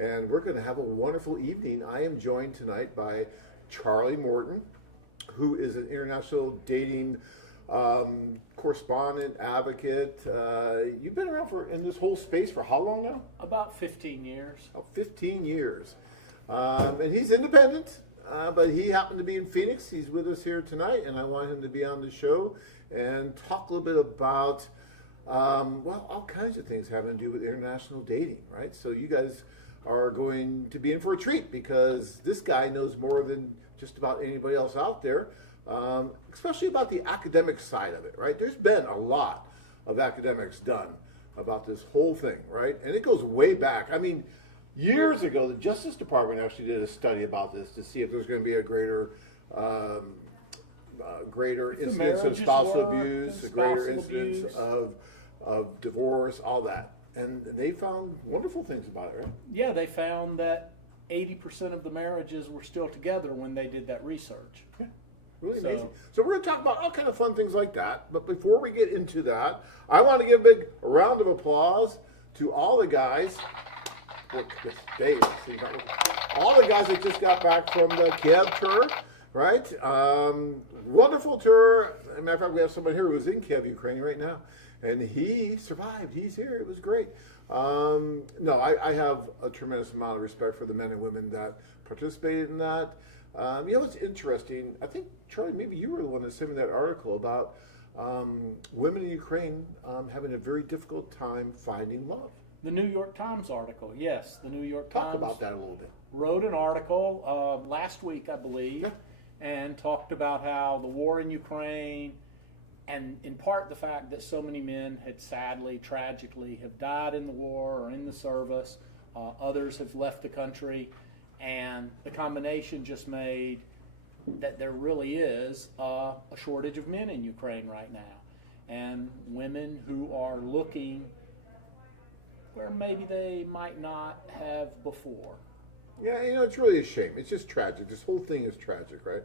and we're going to have a wonderful evening. I am joined tonight by Charlie Morton, who is an international dating correspondent, advocate. You've been around in this whole space for how long now? About 15 years. Oh, 15 years. And he's independent, but he happened to be in Phoenix. He's with us here tonight, and I want him to be on the show and talk a little bit about, all kinds of things having to do with international dating, right? So you guys are going to be in for a treat because this guy knows more than just about anybody else out there, especially about the academic side of it, right? There's been a lot of academics done about this whole thing, right? And it goes way back. I mean, years ago, the Justice Department actually did a study about this to see if there's going to be a greater incidence of spousal abuse, a greater incidence of divorce, all that. And they found wonderful things about it, right? Yeah, they found that 80% of the marriages were still together when they did that research. Yeah, really amazing. So we're going to talk about all kind of fun things like that. But before we get into that, I want to give a big round of applause to all the guys. All the guys that just got back from the Kiev tour, right? Wonderful tour. As a matter of fact, we have someone here who's in Kiev, Ukraine right now. And he survived. He's here. It was great. I have a tremendous amount of respect for the men and women that participated in that. It's interesting. I think, Charlie, maybe you were the one that sent me that article about women in Ukraine having a very difficult time finding love. The New York Times article, yes. The New York Times. Talk about that a little bit. Wrote an article last week, I believe, and talked about how the war in Ukraine, and in part the fact that so many men had sadly, tragically, have died in the war or in the service. Others have left the country, and the combination just made that there really is a shortage of men in Ukraine right now, and women who are looking where maybe they might not have before. Yeah, it's really a shame. It's just tragic. This whole thing is tragic, right?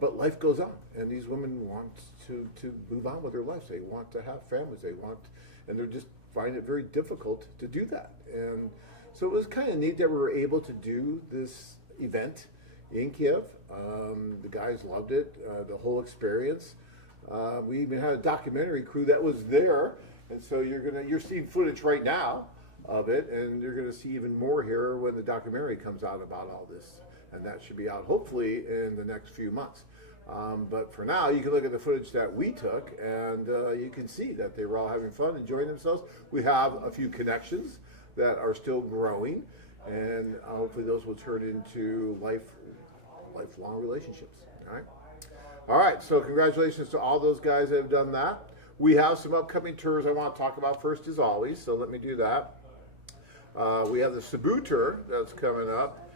But life goes on, and these women want to move on with their lives. They want to have families. And they're just finding it very difficult to do that. And so it was kind of neat that we were able to do this event in Kiev. The guys loved it, the whole experience. We even had a documentary crew that was there, and so you're seeing footage right now of it, and you're going to see even more here when the documentary comes out about all this. And that should be out hopefully in the next few months. But for now, you can look at the footage that we took, and you can see that they were all having fun, enjoying themselves. We have a few connections that are still growing, and hopefully those will turn into lifelong relationships. All right, so congratulations to all those guys that have done that. We have some upcoming tours I want to talk about first as always, so let me do that. We have the Cebu tour that's coming up.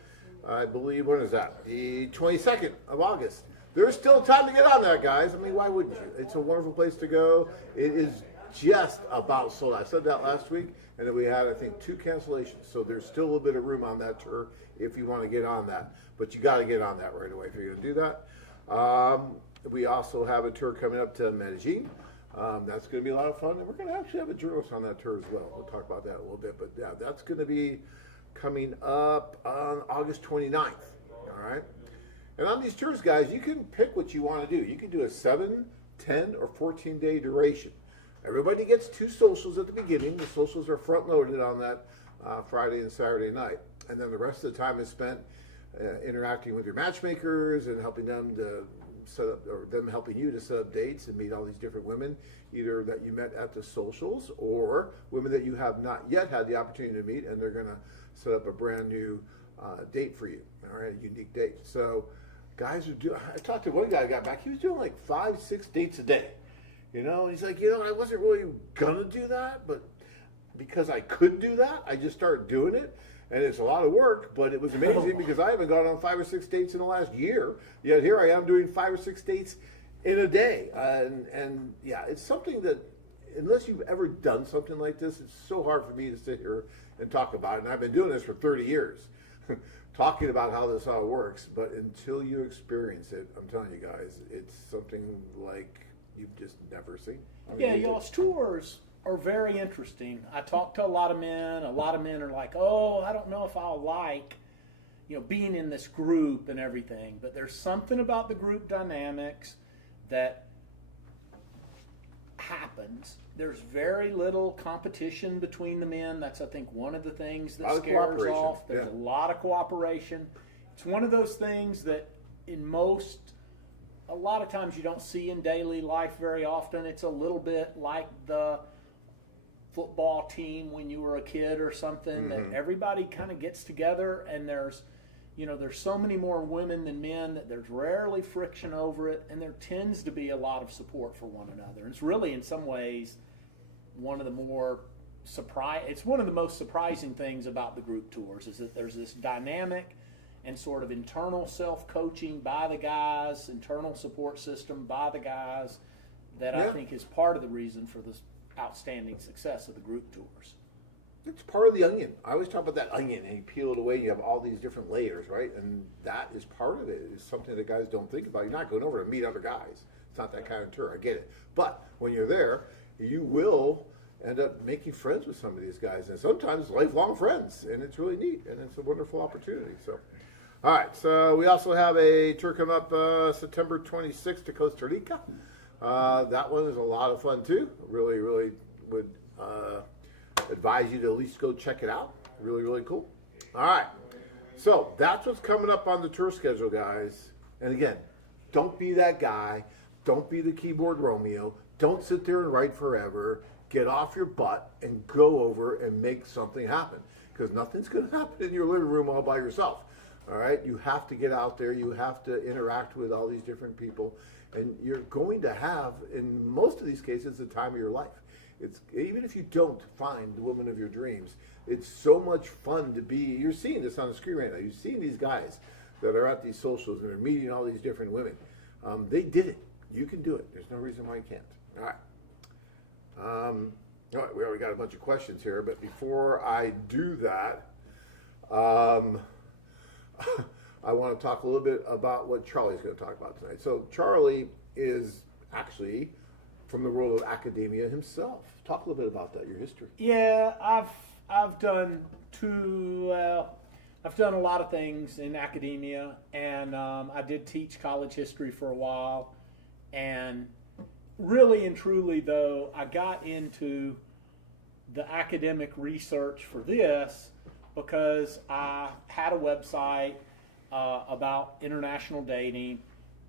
I believe, when is that? The 22nd of August. There's still time to get on that, guys. I mean, why wouldn't you? It's a wonderful place to go. It is just about sold out. I said that last week, and then we had, I think, 2 cancellations. So there's still a little bit of room on that tour if you want to get on that. But you got to get on that right away if you're going to do that. We also have a tour coming up to Medellin. That's going to be a lot of fun. And we're going to actually have a journalist on that tour as well. We'll talk about that a little bit. But yeah, that's going to be coming up on August 29th, all right? And on these tours, guys, you can pick what you want to do. You can do a 7, 10, or 14-day duration. Everybody gets 2 socials at the beginning. The socials are front-loaded on that Friday and Saturday night. And then the rest of the time is spent interacting with your matchmakers and helping them to set up, or them helping you to set up dates and meet all these different women, either that you met at the socials or women that you have not yet had the opportunity to meet, and they're going to set up a brand new date for you, all right, a unique date. So guys are doing, I talked to one guy who got back, he was doing like 5, 6 dates a day, and he's like, I wasn't really going to do that, but because I could do that, I just started doing it. And it's a lot of work, but it was amazing because I haven't gone on 5 or 6 dates in the last year. Yet here I am doing 5 or 6 dates in a day. And yeah, it's something that, unless you've ever done something like this, it's so hard for me to sit here and talk about it. And I've been doing this for 30 years, talking about how this all works. But until you experience it, I'm telling you guys, it's something like you've just never seen. Yeah, y'all's tours are very interesting. I talk to a lot of men. A lot of men are like, "Oh, I don't know if I'll like, being in this group and everything." But there's something about the group dynamics that happens. There's very little competition between the men. That's, I think, one of the things that scares off. There's a lot of cooperation. It's one of those things that a lot of times you don't see in daily life very often. It's a little bit like the football team when you were a kid or something, that everybody kind of gets together, and there's so many more women than men that there's rarely friction over it, and there tends to be a lot of support for one another. And it's really, in some ways, one of the most surprising things about the group tours is that there's this dynamic and sort of internal self-coaching by the guys, internal support system by the guys, that I think is part of the reason for this outstanding success of the group tours. It's part of the onion. I always talk about that onion, and you peel it away, and you have all these different layers, right? And that is part of it. It's something that guys don't think about. You're not going over to meet other guys. It's not that kind of tour. I get it. But when you're there, you will end up making friends with some of these guys, and sometimes lifelong friends, and it's really neat, and it's a wonderful opportunity. So, all right. So we also have a tour coming up September 26th to Costa Rica. That one is a lot of fun too. Really, really would advise you to at least go check it out. Really, really cool. All right. So that's what's coming up on the tour schedule, guys. And again, don't be that guy. Don't be the keyboard Romeo. Don't sit there and write forever. Get off your butt and go over and make something happen. Because nothing's going to happen in your living room all by yourself. All right? You have to get out there. You have to interact with all these different people. And you're going to have, in most of these cases, the time of your life. It's, even if you don't find the woman of your dreams, it's so much fun to be. You're seeing this on the screen right now. You're seeing these guys that are at these socials and they're meeting all these different women. They did it. You can do it. There's no reason why you can't. All right. All right, we already got a bunch of questions here, but before I do that, I want to talk a little bit about what Charlie's going to talk about tonight. So Charlie is actually from the world of academia himself. Talk a little bit about that, your history. Yeah, I've done I've done a lot of things in academia, and I did teach college history for a while, and really and truly, though, I got into the academic research for this because I had a website about international dating,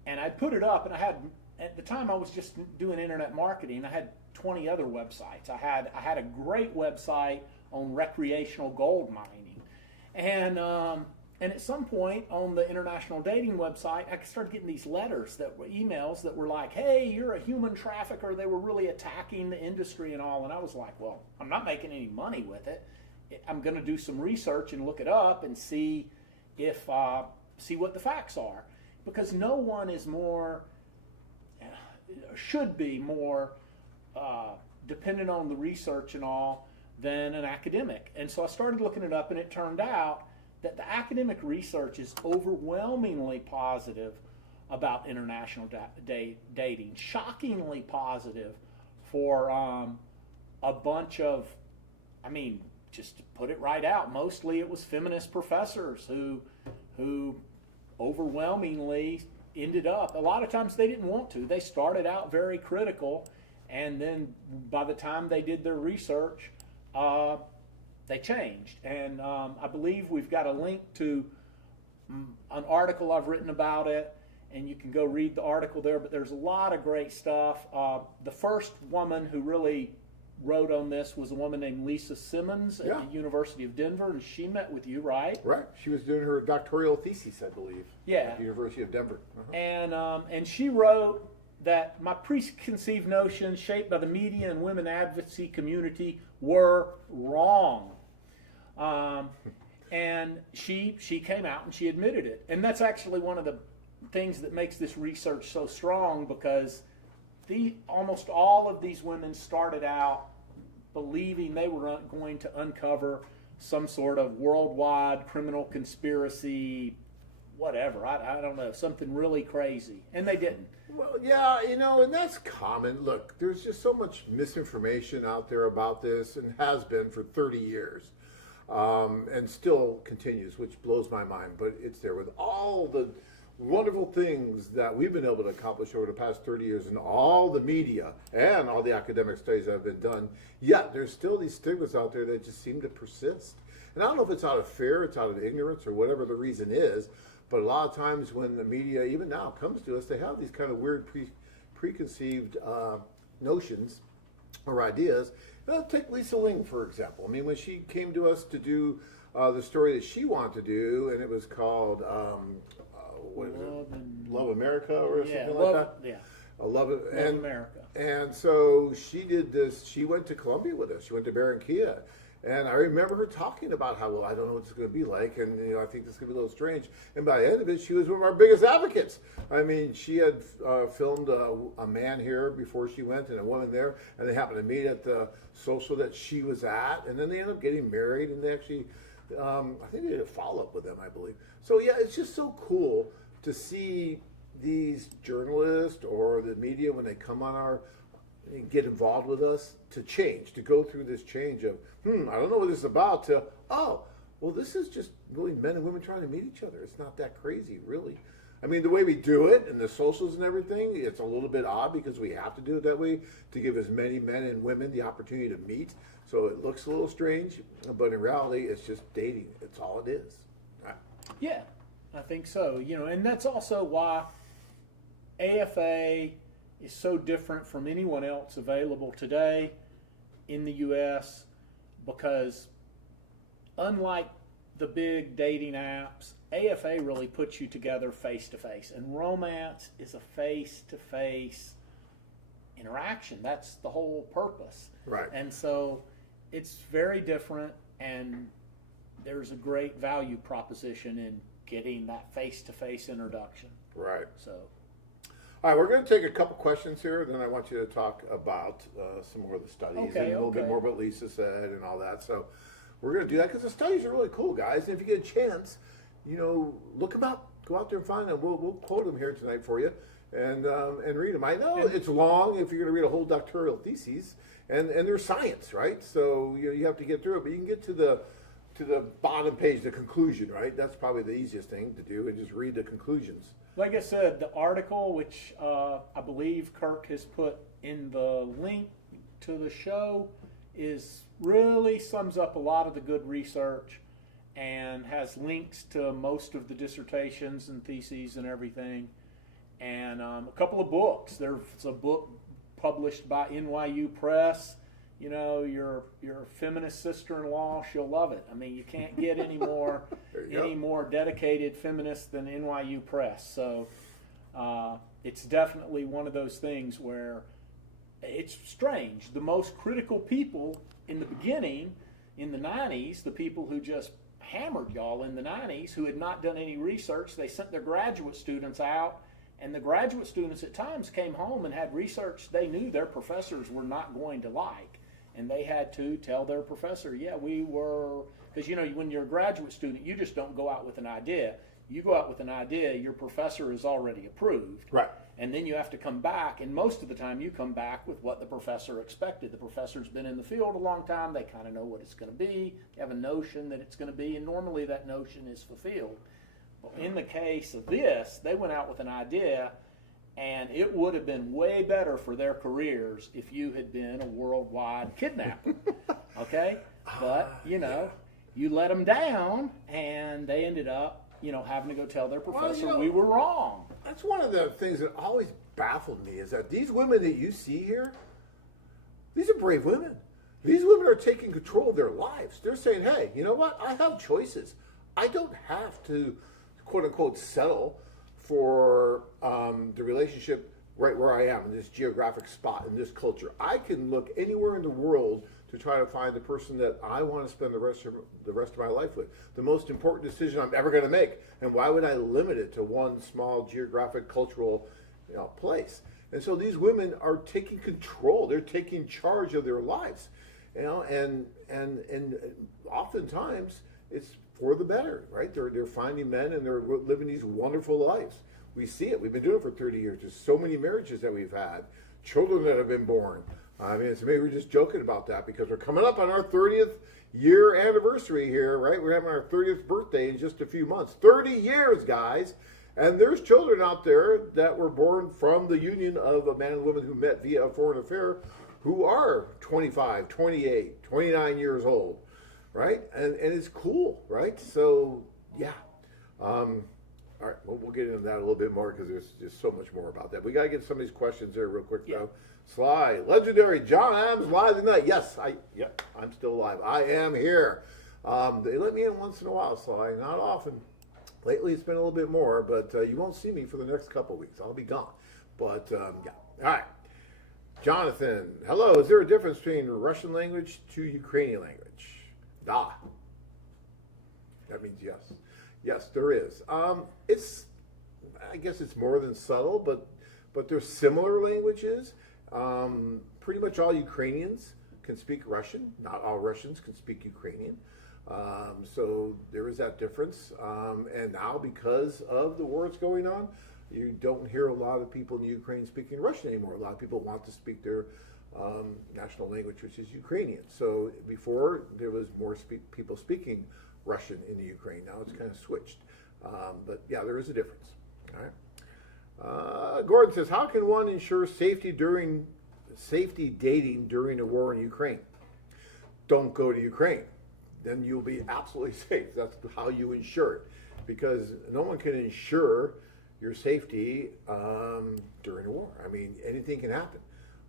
and I put it up, and I had, at the time I was just doing internet marketing. I had 20 other websites. I had a great website on recreational gold mining, and at some point on the international dating website, I started getting these letters that were emails that were like, "Hey, you're a human trafficker." They were really attacking the industry and all, and I was like, "Well, I'm not making any money with it. I'm going to do some research and look it up and see if see what the facts are," because no one is more should be more dependent on the research and all than an academic. And so I started looking it up, and it turned out that the academic research is overwhelmingly positive about international dating, shockingly positive for a bunch of, just to put it right out, mostly it was feminist professors who overwhelmingly ended up, a lot of times they didn't want to. They started out very critical, and then by the time they did their research, they changed. And I believe we've got a link to an article I've written about it, and you can go read the article there, but there's a lot of great stuff. The first woman who really wrote on this was a woman named Lisa Simmons at the University of Denver, and she met with you, right? Right. She was doing her doctoral thesis, I believe. Yeah. At the University of Denver. And she wrote that my preconceived notions shaped by the media and women advocacy community were wrong. And she came out and she admitted it. And that's actually one of the things that makes this research so strong, because almost all of these women started out believing they were going to uncover some sort of worldwide criminal conspiracy whatever. I don't know, something really crazy. And they didn't. Well, yeah, and that's common. Look, there's just so much misinformation out there about this, and has been for 30 years, and still continues, which blows my mind. But it's there with all the wonderful things that we've been able to accomplish over the past 30 years, and all the media and all the academic studies that have been done. Yet there's still these stigmas out there that just seem to persist. And I don't know if it's out of fear, it's out of ignorance, or whatever the reason is. But a lot of times when the media, even now, comes to us, they have these kind of weird preconceived notions or ideas. Take Lisa Ling, for example. I mean, when she came to us to do the story that she wanted to do, and it was called, what is it? Love America or something like that? Yeah. Love America. And so she did this. She went to Columbia with us. She went to Barranquilla. And I remember her talking about how, well, I don't know what it's going to be like, and I think this is going to be a little strange. And by the end of it, she was one of our biggest advocates. I mean, she had filmed a man here before she went, and a woman there, and they happened to meet at the social that she was at, and then they ended up getting married, and they actually, I think they did a follow-up with them, I believe. So yeah, it's just so cool to see these journalists or the media when they come on our get involved with us, to change, to go through this change of, I don't know what this is about, to, oh, well, this is just really men and women trying to meet each other. It's not that crazy, really. I mean, the way we do it and the socials and everything, it's a little bit odd because we have to do it that way to give as many men and women the opportunity to meet. So it looks a little strange, but in reality, it's just dating. It's all it is. Yeah, I think so. And that's also why AFA is so different from anyone else available today in the U.S. because unlike the big dating apps, AFA really puts you together face-to-face. And romance is a face-to-face interaction. That's the whole purpose. Right. And so it's very different, and there's a great value proposition in getting that face-to-face introduction. Right. So... All right, we're going to take a couple questions here, then I want you to talk about some more of the studies and a little bit more what Lisa said and all that. So we're going to do that because the studies are really cool, guys. And if you get a chance, look them up. Go out there and find them. We'll quote them here tonight for you and read them. I know it's long if you're going to read a whole doctoral thesis, and there's science, right? So you have to get through it, but you can get to the bottom page, the conclusion, right? That's probably the easiest thing to do, and just read the conclusions. Like I said, the article, which I believe Kirk has put in the link to the show, really sums up a lot of the good research and has links to most of the dissertations and theses and everything. And a couple of books. There's a book published by NYU Press. Your feminist sister-in-law, she'll love it. I mean, you can't get any more dedicated feminist than NYU Press. So it's definitely one of those things where it's strange. The most critical people in the beginning, in the 90s, the people who just hammered y'all in the 90s, who had not done any research, they sent their graduate students out, and the graduate students at times came home and had research they knew their professors were not going to like. And they had to tell their professor, because when you're a graduate student, you just don't go out with an idea. You go out with an idea, your professor is already approved. Right. And then you have to come back, and most of the time you come back with what the professor expected. The professor's been in the field a long time, they kind of know what it's going to be, they have a notion that it's going to be, and normally that notion is fulfilled. But in the case of this, they went out with an idea, and it would have been way better for their careers if you had been a worldwide kidnapper, okay? But, you let them down, and they ended up, having to go tell their professor, we were wrong. That's one of the things that always baffled me, is that these women that you see here, these are brave women. These women are taking control of their lives. They're saying, hey, you know what? I have choices. I don't have to, quote-unquote, settle for the relationship right where I am in this geographic spot, in this culture. I can look anywhere in the world to try to find the person that I want to spend the rest of my life with. The most important decision I'm ever going to make. And why would I limit it to one small geographic, cultural place? And so these women are taking control. They're taking charge of their lives. And oftentimes it's for the better, right? They're finding men and they're living these wonderful lives. We see it. We've been doing it for 30 years. There's so many marriages that we've had, children that have been born. I mean, maybe we're just joking about that because we're coming up on our 30th year anniversary here, right? We're having our 30th birthday in just a few months. 30 years, guys. And there's children out there that were born from the union of a man and woman who met via a foreign affair who are 25, 28, 29 years old, right? And it's cool, right? So, yeah. All right, well, we'll get into that a little bit more because there's just so much more about that. We got to get some of these questions there real quick, though. Sly, legendary John Adams live tonight. Yes, I'm still alive. I am here. They let me in once in a while, Sly, not often. Lately, it's been a little bit more, but you won't see me for the next couple weeks. I'll be gone. But, yeah. All right. Jonathan, hello. Is there a difference between Russian language to Ukrainian language? Da. That means yes. Yes, there is. I guess it's more than subtle, but there's similar languages. Pretty much all Ukrainians can speak Russian. Not all Russians can speak Ukrainian. So there is that difference. And now, because of the war that's going on, you don't hear a lot of people in Ukraine speaking Russian anymore. A lot of people want to speak their national language, which is Ukrainian. So before, there was more people speaking Russian in the Ukraine. Now it's kind of switched. But yeah, there is a difference. All right. Gordon says, how can one ensure safety dating during a war in Ukraine? Don't go to Ukraine. Then you'll be absolutely safe. That's how you ensure it. Because no one can ensure your safety during a war. I mean, anything can happen.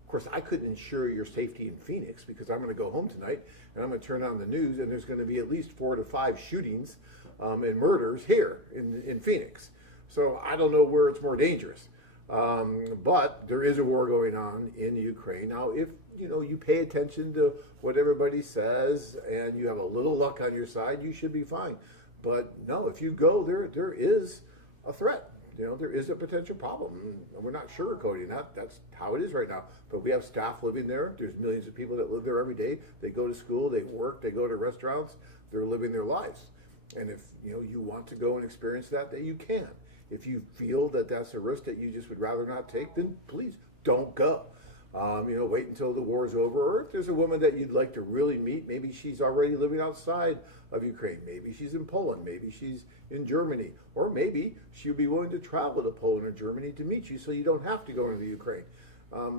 Of course, I couldn't ensure your safety in Phoenix because I'm going to go home tonight and I'm going to turn on the news and there's going to be at least 4 to 5 shootings and murders here in Phoenix. So I don't know where it's more dangerous. But there is a war going on in Ukraine. Now, if you pay attention to what everybody says and you have a little luck on your side, you should be fine. But no, if you go there is a threat. There is a potential problem. We're not sugarcoating that. That's how it is right now. But we have staff living there. There's millions of people that live there every day. They go to school, they work, they go to restaurants. They're living their lives. And if you want to go and experience that you can. If you feel that that's a risk that you just would rather not take, then please don't go. Wait until the war is over. Or if there's a woman that you'd like to really meet, maybe she's already living outside of Ukraine. Maybe she's in Poland. Maybe she's in Germany. Or maybe she'll be willing to travel to Poland or Germany to meet you so you don't have to go into Ukraine.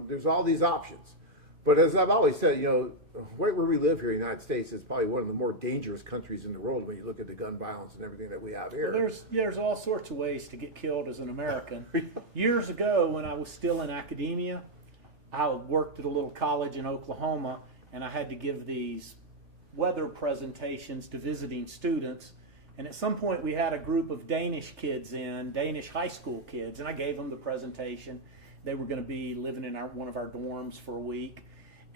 There's all these options. But as I've always said, right where we live here in the United States is probably one of the more dangerous countries in the world when you look at the gun violence and everything that we have here. Well, there's all sorts of ways to get killed as an American. Years ago, when I was still in academia, I worked at a little college in Oklahoma, and I had to give these weather presentations to visiting students. And at some point, we had a group of Danish kids Danish high school kids, and I gave them the presentation. They were going to be living in one of our dorms for a week.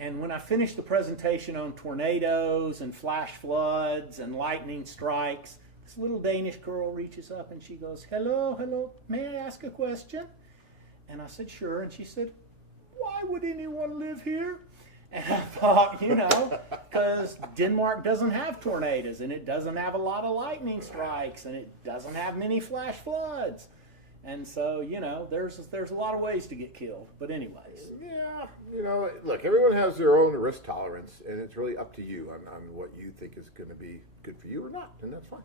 And when I finished the presentation on tornadoes and flash floods and lightning strikes, this little Danish girl reaches up and she goes, hello, may I ask a question? And I said, sure. And she said, why would anyone live here? And I thought, because Denmark doesn't have tornadoes and it doesn't have a lot of lightning strikes and it doesn't have many flash floods. And so, there's a lot of ways to get killed. But anyways. Yeah, look, everyone has their own risk tolerance, and it's really up to you on what you think is going to be good for you or not, and that's fine.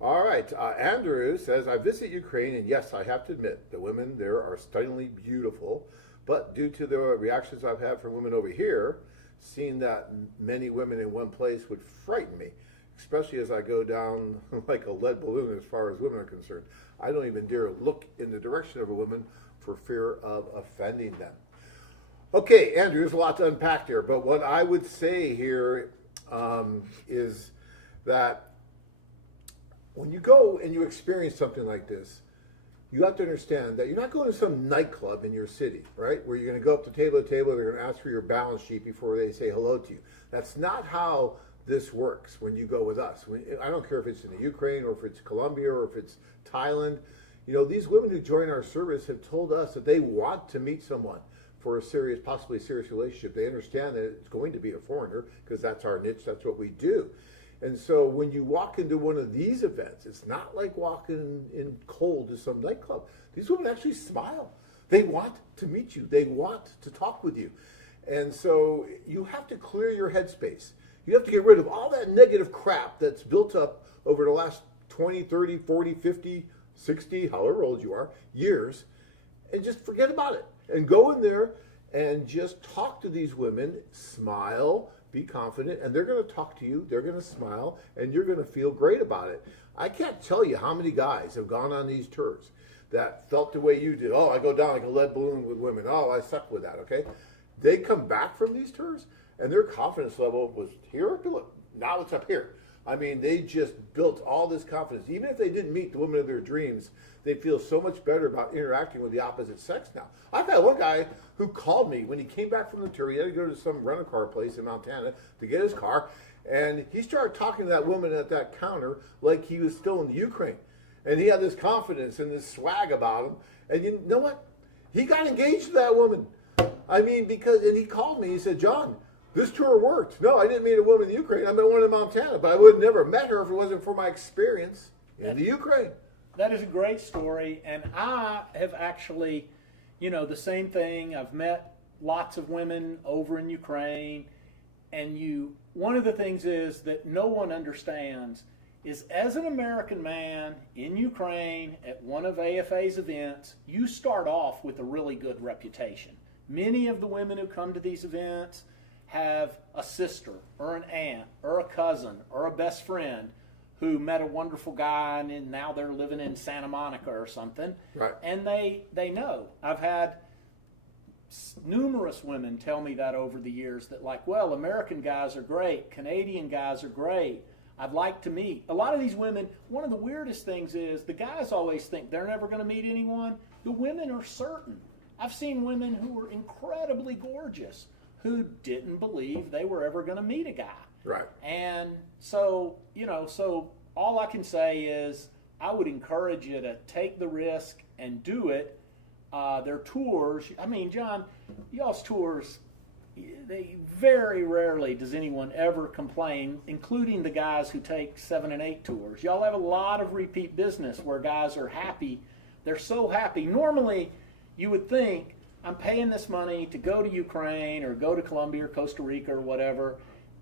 All right, Andrew says, I visit Ukraine, and yes, I have to admit, the women there are stunningly beautiful, but due to the reactions I've had from women over here, seeing that many women in one place would frighten me, especially as I go down like a lead balloon as far as women are concerned. I don't even dare look in the direction of a woman for fear of offending them. Okay, Andrew, there's a lot to unpack there, but what I would say here is that when you go and you experience something like this, you have to understand that you're not going to some nightclub in your city, right? Where you're going to go up to table, they're going to ask for your balance sheet before they say hello to you. That's not how this works when you go with us. I don't care if it's in the Ukraine or if it's Colombia or if it's Thailand. These women who join our service have told us that they want to meet someone for a possibly serious relationship. They understand that it's going to be a foreigner because that's our niche, that's what we do. And so when you walk into one of these events, it's not like walking in cold to some nightclub. These women actually smile. They want to meet you. They want to talk with you. And so you have to clear your headspace. You have to get rid of all that negative crap that's built up over the last 20, 30, 40, 50, 60, however old you are, years, and just forget about it. And go in there and just talk to these women, smile, be confident, and they're going to talk to you, they're going to smile, and you're going to feel great about it. I can't tell you how many guys have gone on these tours that felt the way you did. Oh, I go down like a lead balloon with women. Oh, I suck with that, okay? They come back from these tours, and their confidence level was here. Look, now it's up here. I mean, they just built all this confidence. Even if they didn't meet the woman of their dreams, they feel so much better about interacting with the opposite sex now. I've had one guy who called me when he came back from the tour. He had to go to some rental-car place in Montana to get his car, and he started talking to that woman at that counter like he was still in the Ukraine. And he had this confidence and this swag about him. And you know what? He got engaged to that woman. I mean, and he called me. He said, John, this tour worked. No, I didn't meet a woman in the Ukraine. I met one in Montana, but I would have never met her if it wasn't for my experience in the Ukraine. That is a great story. And I have actually, the same thing. I've met lots of women over in Ukraine. And one of the things is that no one understands is as an American man in Ukraine at one of AFA's events, you start off with a really good reputation. Many of the women who come to these events have a sister or an aunt or a cousin or a best friend who met a wonderful guy and now they're living in Santa Monica or something. Right. And they know. I've had numerous women tell me that over the years that American guys are great, Canadian guys are great, I'd like to meet. A lot of these women, one of the weirdest things is the guys always think they're never going to meet anyone. The women are certain. I've seen women who were incredibly gorgeous who didn't believe they were ever going to meet a guy. Right. And so, so all I can say is I would encourage you to take the risk and do it. Their tours, I mean, John, y'all's tours, they very rarely does anyone ever complain, including the guys who take 7 and 8 tours. Y'all have a lot of repeat business where guys are happy. They're so happy. Normally, you would think, I'm paying this money to go to Ukraine or go to Colombia or Costa Rica or whatever,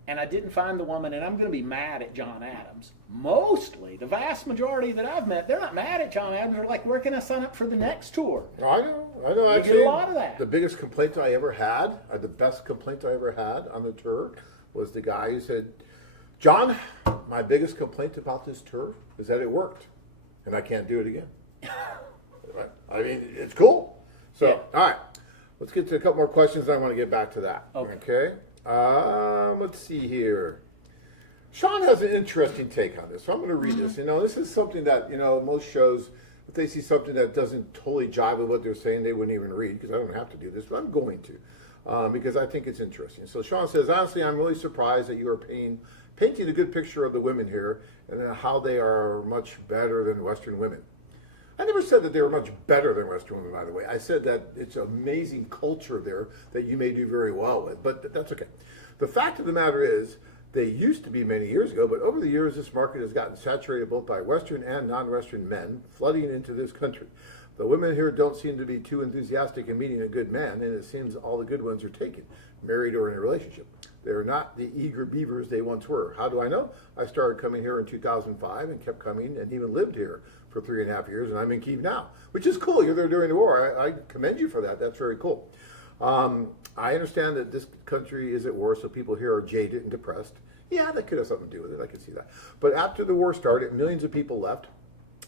and I didn't find the woman, and I'm going to be mad at John Adams. Mostly, the vast majority that I've met, they're not mad at John Adams. They're like, where can I sign up for the next tour? I know. You Actually, get a lot of that. The biggest complaint I ever had, or the best complaint I ever had on the tour, was the guy who said, John, my biggest complaint about this tour is that it worked, and I can't do it again. Right? I mean, it's cool. So, Yeah. All right, let's get to a couple more questions. I want to get back to that. Okay. Let's see here. Sean has an interesting take on this, so I'm going to read this. This is something that, most shows, if they see something that doesn't totally jive with what they're saying, they wouldn't even read, because I don't have to do this, but I'm going to, because I think it's interesting. So Sean says, honestly, I'm really surprised that you are painting a good picture of the women here and how they are much better than Western women. I never said that they were much better than Western women, by the way. I said that it's an amazing culture there that you may do very well with, but that's okay. The fact of the matter is, they used to be many years ago, but over the years, this market has gotten saturated both by Western and non-Western men flooding into this country. The women here don't seem to be too enthusiastic in meeting a good man, and it seems all the good ones are taken, married or in a relationship. They're not the eager beavers they once were. How do I know? I started coming here in 2005 and kept coming and even lived here for 3.5 years, and I'm in Kyiv now, which is cool. You're there during the war. I commend you for that. That's very cool. I understand that this country is at war, so people here are jaded and depressed. Yeah, that could have something to do with it. I could see that. But after the war started, millions of people left,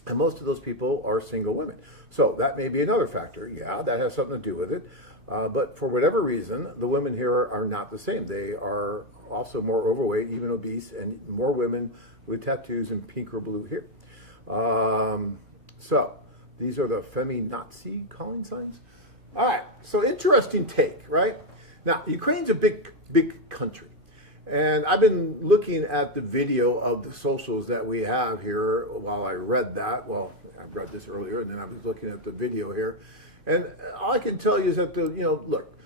and most of those people are single women. So that may be another factor. Yeah, that has something to do with it. But for whatever reason, the women here are not the same. They are also more overweight, even obese, and more women with tattoos in pink or blue here. So these are the feminazi calling signs. All right, so interesting take, right? Now, Ukraine's a big country. And I've been looking at the video of the socials that we have here while I read that. Well, I read this earlier, and then I was looking at the video here. And all I can tell you is that, look,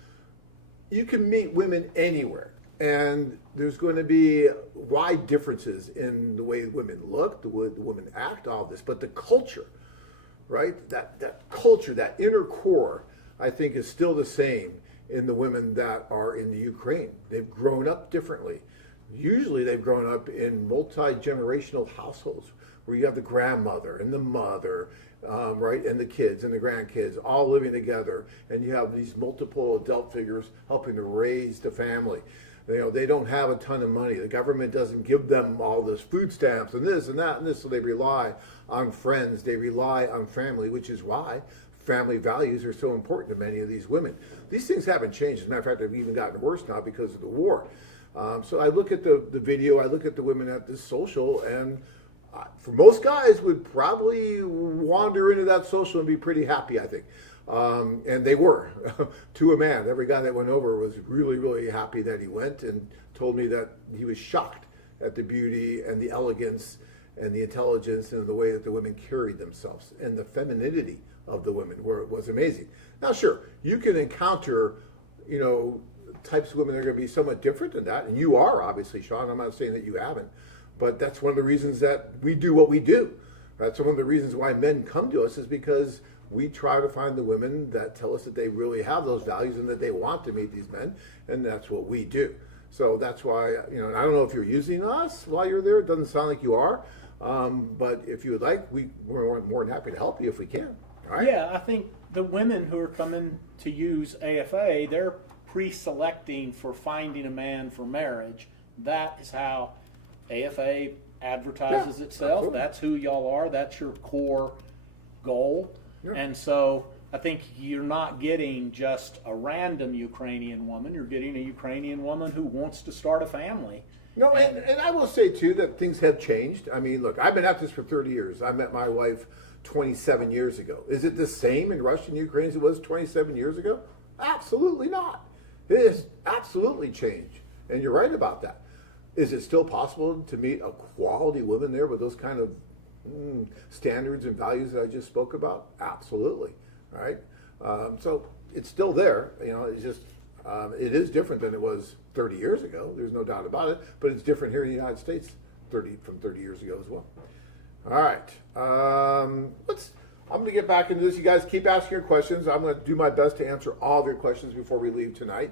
you can meet women anywhere. and there's going to be wide differences in the way women look, the way the women act, all this. But the culture, right? That culture, that inner core, I think is still the same in the women that are in the Ukraine. They've grown up differently. Usually they've grown up in multi-generational households where you have the grandmother and the mother, right, and the kids and the grandkids all living together, and you have these multiple adult figures helping to raise the family. You know, they don't have a ton of money. The government doesn't give them all this food stamps and this and that and this, so they rely on friends. They rely on family, which is why family values are so important to many of these women. These things haven't changed. As a matter of fact, they've even gotten worse now because of the war. So I look at the video, I look at the women at this social, and for most guys would probably wander into that social and be pretty happy, I think. And they were, to a man. Every guy that went over was really, really happy that he went, and told me that he was shocked at the beauty and the elegance and the intelligence and the way that the women carried themselves and the femininity of the women was amazing. Now, sure, you can encounter, you know, types of women that are going to be somewhat different than that, and you are, obviously, Sean. I'm not saying that you haven't, but that's one of the reasons that we do what we do. That's one of the reasons why men come to us, is because we try to find the women that tell us that they really have those values and that they want to meet these men, and that's what we do. So that's why, you know, and I don't know if you're using us while you're there. It doesn't sound like you are, but if you would like, we're more than happy to help you if we can. All right? Yeah, I think the women who are coming to use AFA, they're pre-selecting for finding a man for marriage. That is how AFA advertises itself. Absolutely. That's who y'all are. That's your core goal. Yeah. And so I think you're not getting just a random Ukrainian woman. You're getting a Ukrainian woman who wants to start a family. No, and I will say, too, that things have changed. I mean, look, I've been at this for 30 years. I met my wife 27 years ago. Is it the same in Russia and Ukraine as it was 27 years ago? Absolutely not. It has absolutely changed. And you're right about that. Is it still possible to meet a quality woman there with those kind of standards and values that I just spoke about? Absolutely. All right. So it's still there. You know, it's just, it is different than it was 30 years ago. There's no doubt about it. But it's different here in the United States from 30 years ago as well. All right. I'm going to get back into this. You guys keep asking your questions. I'm going to do my best to answer all of your questions before we leave tonight.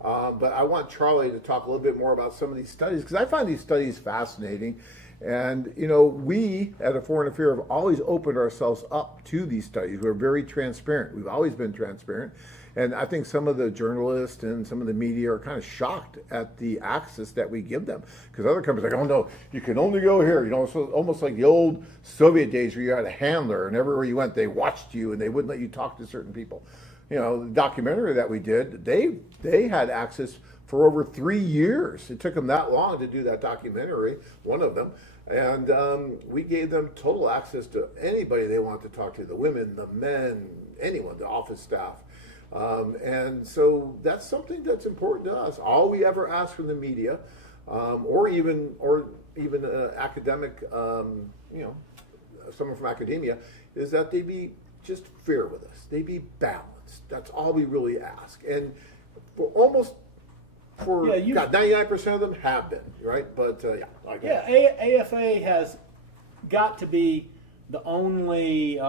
But I want Charlie to talk a little bit more about some of these studies, because I find these studies fascinating. And, you know, we at A Foreign Affair have always opened ourselves up to these studies. We're very transparent. We've always been transparent. And I think some of the journalists and some of the media are kind of shocked at the access that we give them. Because other companies are like, oh, no, you can only go here. You know, it's almost like the old Soviet days where you had a handler, and everywhere you went, they watched you and they wouldn't let you talk to certain people. You know, the documentary that we did, they had access for over 3 years. It took them that long to do that documentary, one of them. And we gave them total access to anybody they want to talk to, the women, the men, anyone, the office staff. And so that's something that's important to us. All we ever ask from the media, or even academic, you know, someone from academia, is that they be just fair with us. They be balanced. That's all we really ask. And for 99% of them have been, right? But AFA has got to be the only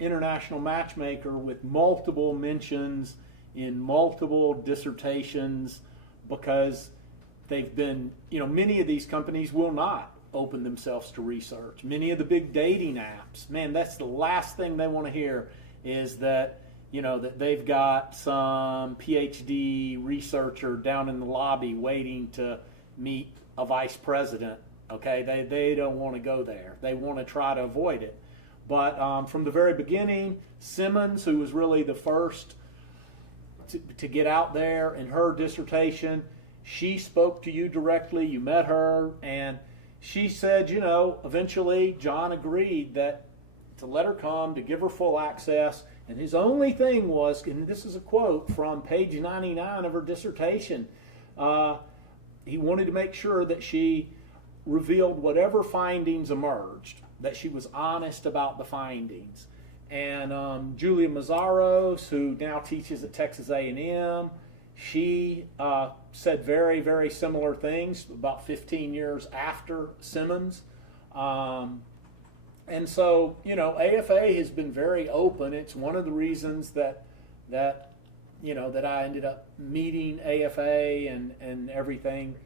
international matchmaker with multiple mentions in multiple dissertations, because they've been, you know, many of these companies will not open themselves to research. Many of the big dating apps, man, that's the last thing they want to hear, is that, you know, that they've got some PhD researcher down in the lobby waiting to meet a vice president. Okay, they don't want to go there. They want to try to avoid it. But from the very beginning, Simmons, who was really the first to get out there in her dissertation, she spoke to you directly. You met her, and she said, you know, eventually John agreed that to let her come, to give her full access. And his only thing was, and this is a quote from page 99 of her dissertation, he wanted to make sure that she revealed whatever findings emerged, that she was honest about the findings. And Julia Mazzaros, who now teaches at Texas A&M, She said very, very similar things about 15 years after Simmons. And so, AFA has been very open. It's one of the reasons that I ended up meeting AFA and everything,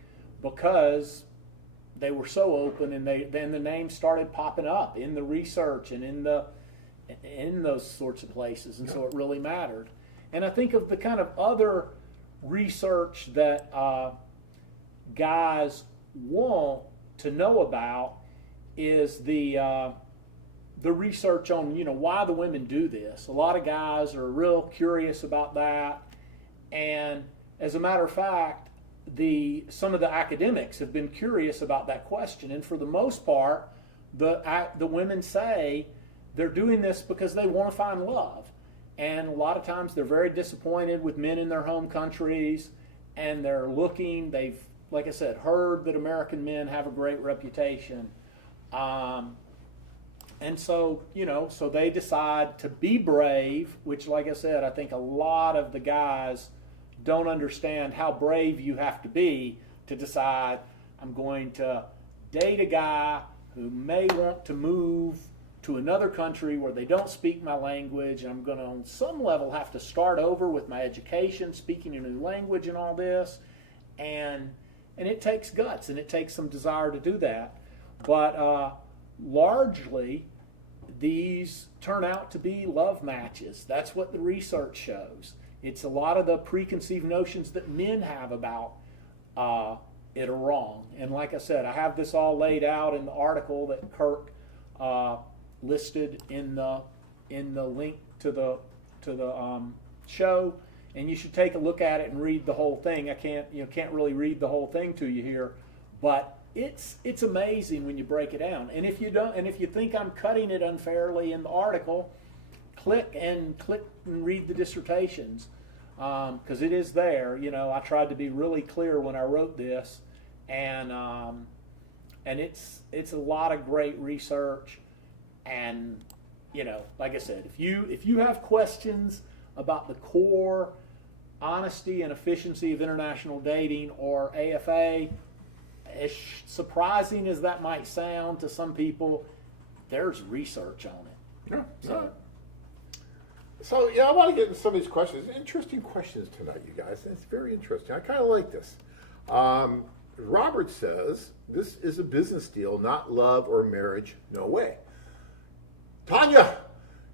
because they were so open, and then the names started popping up in the research and in those sorts of places, and so it really mattered. And I think of the kind of other research that guys want to know about is the research on why the women do this. A lot of guys are real curious about that, and as a matter of fact, some of the academics have been curious about that question, and for the most part, the women say they're doing this because they want to find love, and a lot of times they're very disappointed with men in their home countries, and they've, like I said, heard that American men have a great reputation. And so, so they decide to be brave, which, like I said, I think a lot of the guys don't understand how brave you have to be to decide, I'm going to date a guy who may want to move to another country where they don't speak my language, and I'm going to, on some level, have to start over with my education, speaking a new language and all this. And it takes guts, and it takes some desire to do that. But largely, these turn out to be love matches. That's what the research shows. It's a lot of the preconceived notions that men have about it are wrong. And like I said, I have this all laid out in the article that Kirk listed in the link to the show, and you should take a look at it and read the whole thing. I can't really read the whole thing to you here, but it's amazing when you break it down. And if you think I'm cutting it unfairly in the article, click and read the dissertations, because it is there. I tried to be really clear when I wrote this, and it's a lot of great research. And like I said, if you have questions about the core honesty and efficiency of international dating or AFA, as surprising as that might sound to some people, there's research on it. Yeah. So I want to get into some of these questions. Interesting questions tonight, you guys. It's very interesting. I kind of like this. Robert says, this is a business deal, not love or marriage. No way. Tanya,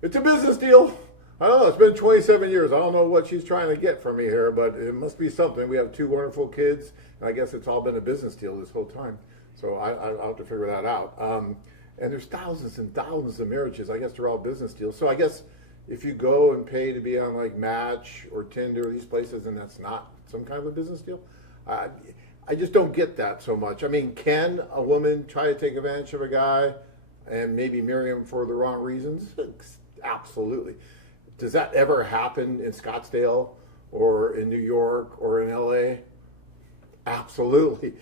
it's a business deal. I don't know. It's been 27 years. I don't know what she's trying to get from me here, but it must be something. We have 2 wonderful kids, and I guess it's all been a business deal this whole time. So I'll have to figure that out. And there's thousands and thousands of marriages. I guess they're all business deals. So I guess if you go and pay to be on like Match or Tinder, these places, and that's not some kind of a business deal, I just don't get that so much. I mean, can a woman try to take advantage of a guy and maybe marry him for the wrong reasons? Absolutely. Does that ever happen in Scottsdale or in New York or in LA? Absolutely.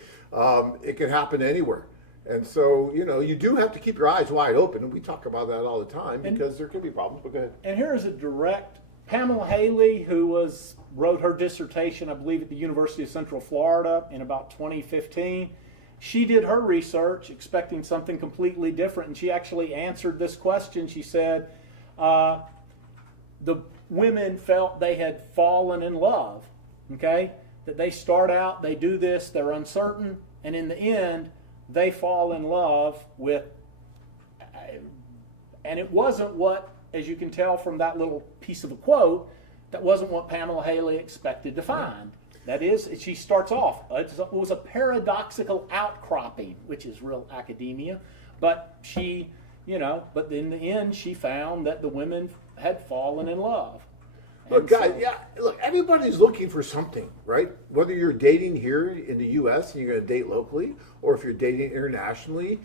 It can happen anywhere. And so, you do have to keep your eyes wide open. And we talk about that all the time because there could be problems. But go ahead. And here's a direct, Pamela Haley, who wrote her dissertation, I believe, at the University of Central Florida in about 2015. She did her research expecting something completely different, and she actually answered this question. She said the women felt they had fallen in love, okay? That they start out, they do this, they're uncertain, and in the end, they fall in love with, and it wasn't what, as you can tell from that little piece of a quote, that wasn't what Pamela Haley expected to find. That is, she starts off, it was a paradoxical outcropping, which is real academia, but but in the end, she found that the women had fallen in love. Look, guys, look, everybody's looking for something, right? Whether you're dating here in the U.S. and you're going to date locally, or if you're dating internationally,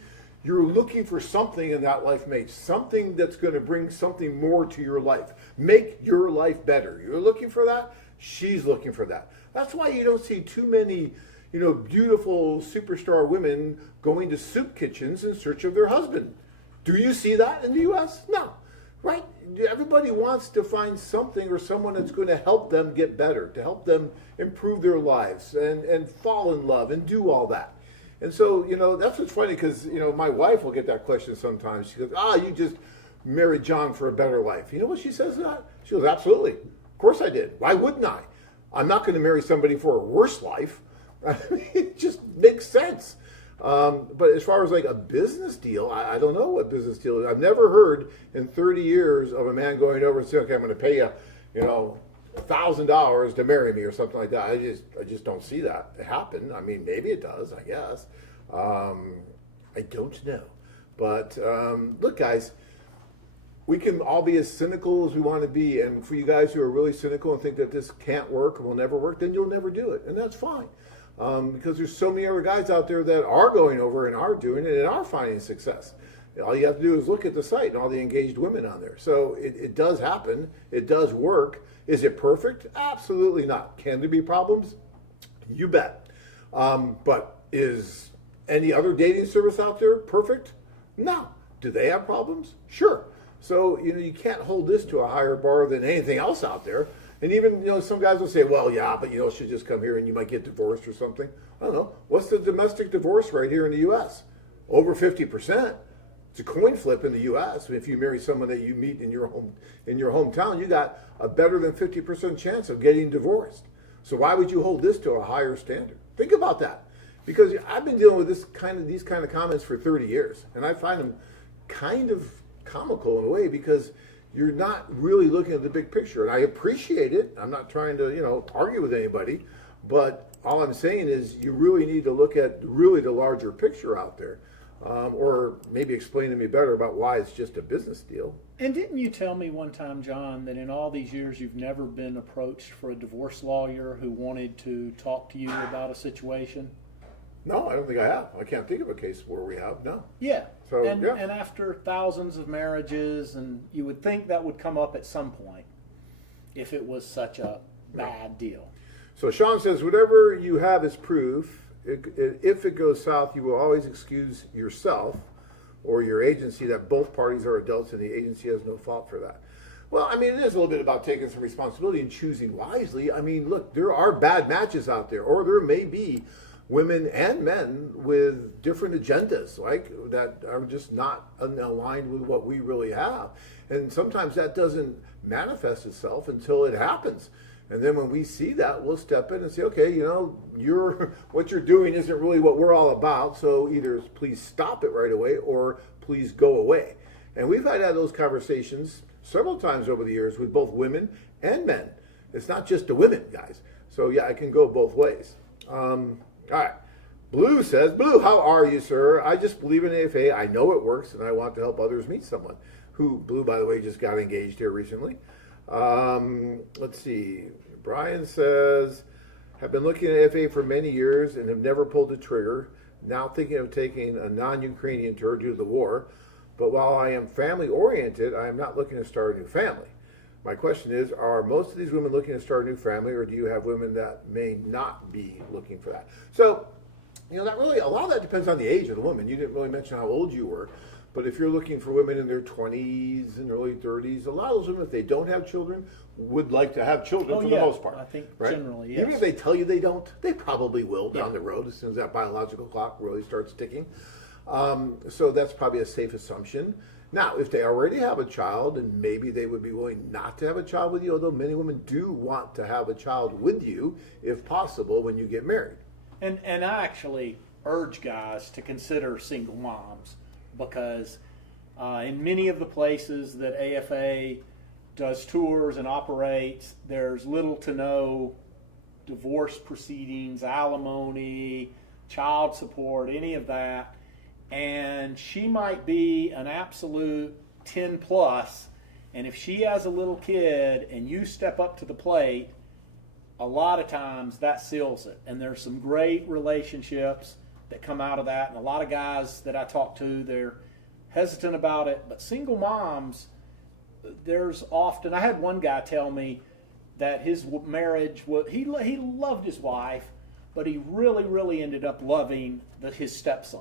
you're looking for something in that life mate, something that's going to bring something more to your life, make your life better. You're looking for that. She's looking for that. That's why you don't see too many, beautiful superstar women going to soup kitchens in search of their husband. Do you see that in the U.S.? No. Right? Everybody wants to find something or someone that's going to help them get better, to help them improve their lives and fall in love and do all that. And so, that's what's funny because, my wife will get that question sometimes. She goes, you just married John for a better life. You know what she says to that? She goes, absolutely. Of course I did. Why wouldn't I? I'm not going to marry somebody for a worse life. I mean, it just makes sense. But as far as like a business deal, I don't know what business deal is. I've never heard in 30 years of a man going over and saying, okay, I'm going to pay you, $1,000 to marry me or something like that. I just don't see that happen. I mean, maybe it does, I guess. I don't know. But look, guys, we can all be as cynical as we want to be. And for you guys who are really cynical and think that this can't work or will never work, then you'll never do it. And that's fine. Because there's so many other guys out there that are going over and are doing it and are finding success. All you have to do is look at the site and all the engaged women on there. So it does happen. It does work. Is it perfect? Absolutely not. Can there be problems? You bet. But is any other dating service out there perfect? No. Do they have problems? Sure. So, you can't hold this to a higher bar than anything else out there. And even, some guys will say, well, yeah, but, she'll just come here and you might get divorced or something. I don't know. What's the domestic divorce rate here in the U.S.? Over 50%. It's a coin flip in the U.S. If you marry someone that you meet in your hometown, you got a better than 50% chance of getting divorced. So why would you hold this to a higher standard? Think about that. Because I've been dealing with these kind of comments for 30 years. And I find them kind of comical in a way because you're not really looking at the big picture. And I appreciate it. I'm not trying to, argue with anybody. But all I'm saying is you really need to look at really the larger picture out there. Or maybe explain to me better about why it's just a business deal. And didn't you tell me one time, John, that in all these years you've never been approached for a divorce lawyer who wanted to talk to you about a situation? No, I don't think I have. I can't think of a case where we have, no. Yeah. So, and yeah. After thousands of marriages, and you would think that would come up at some point if it was such a bad deal. So Sean says, whatever you have is proof. If it goes south, you will always excuse yourself or your agency that both parties are adults and the agency has no fault for that. Well, I mean, it is a little bit about taking some responsibility and choosing wisely. I mean, look, there are bad matches out there, or there may be women and men with different agendas, like that are just not aligned with what we really have. And sometimes that doesn't manifest itself until it happens. And then when we see that, we'll step in and say, okay, what you're doing isn't really what we're all about. So either please stop it right away or please go away. And we've had those conversations several times over the years with both women and men. It's not just the women, guys. So yeah, it can go both ways. All right. Blue says, Blue, how are you, sir? I just believe in AFA. I know it works, and I want to help others meet someone. Who, Blue, by the way, just got engaged here recently. Let's see. Brian says, have been looking at FA for many years and have never pulled the trigger. Now thinking of taking a non-Ukrainian tour due to the war. But while I am family-oriented, I am not looking to start a new family. My question is, are most of these women looking to start a new family, or do you have women that may not be looking for that? So, that really, a lot of that depends on the age of the woman. You didn't really mention how old you were. But if you're looking for women in their 20s and early 30s, a lot of those women, if they don't have children, would like to have children for the most part. I think right? generally, yes. Even if they tell you they don't, they probably will down the road as soon as that biological clock really starts ticking. So that's probably a safe assumption. Now, if they already have a child, and maybe they would be willing not to have a child with you, although many women do want to have a child with you, if possible, when you get married. And I actually urge guys to consider single moms, because in many of the places that AFA does tours and operates, there's little to no divorce proceedings, alimony, child support, any of that. And she might be an absolute 10 plus, and if she has a little kid and you step up to the plate, a lot of times that seals it. And there's some great relationships that come out of that, and a lot of guys that I talk to, they're hesitant about it. But single moms, there's often, I had one guy tell me that his marriage, he loved his wife, but he really, really ended up loving his stepson.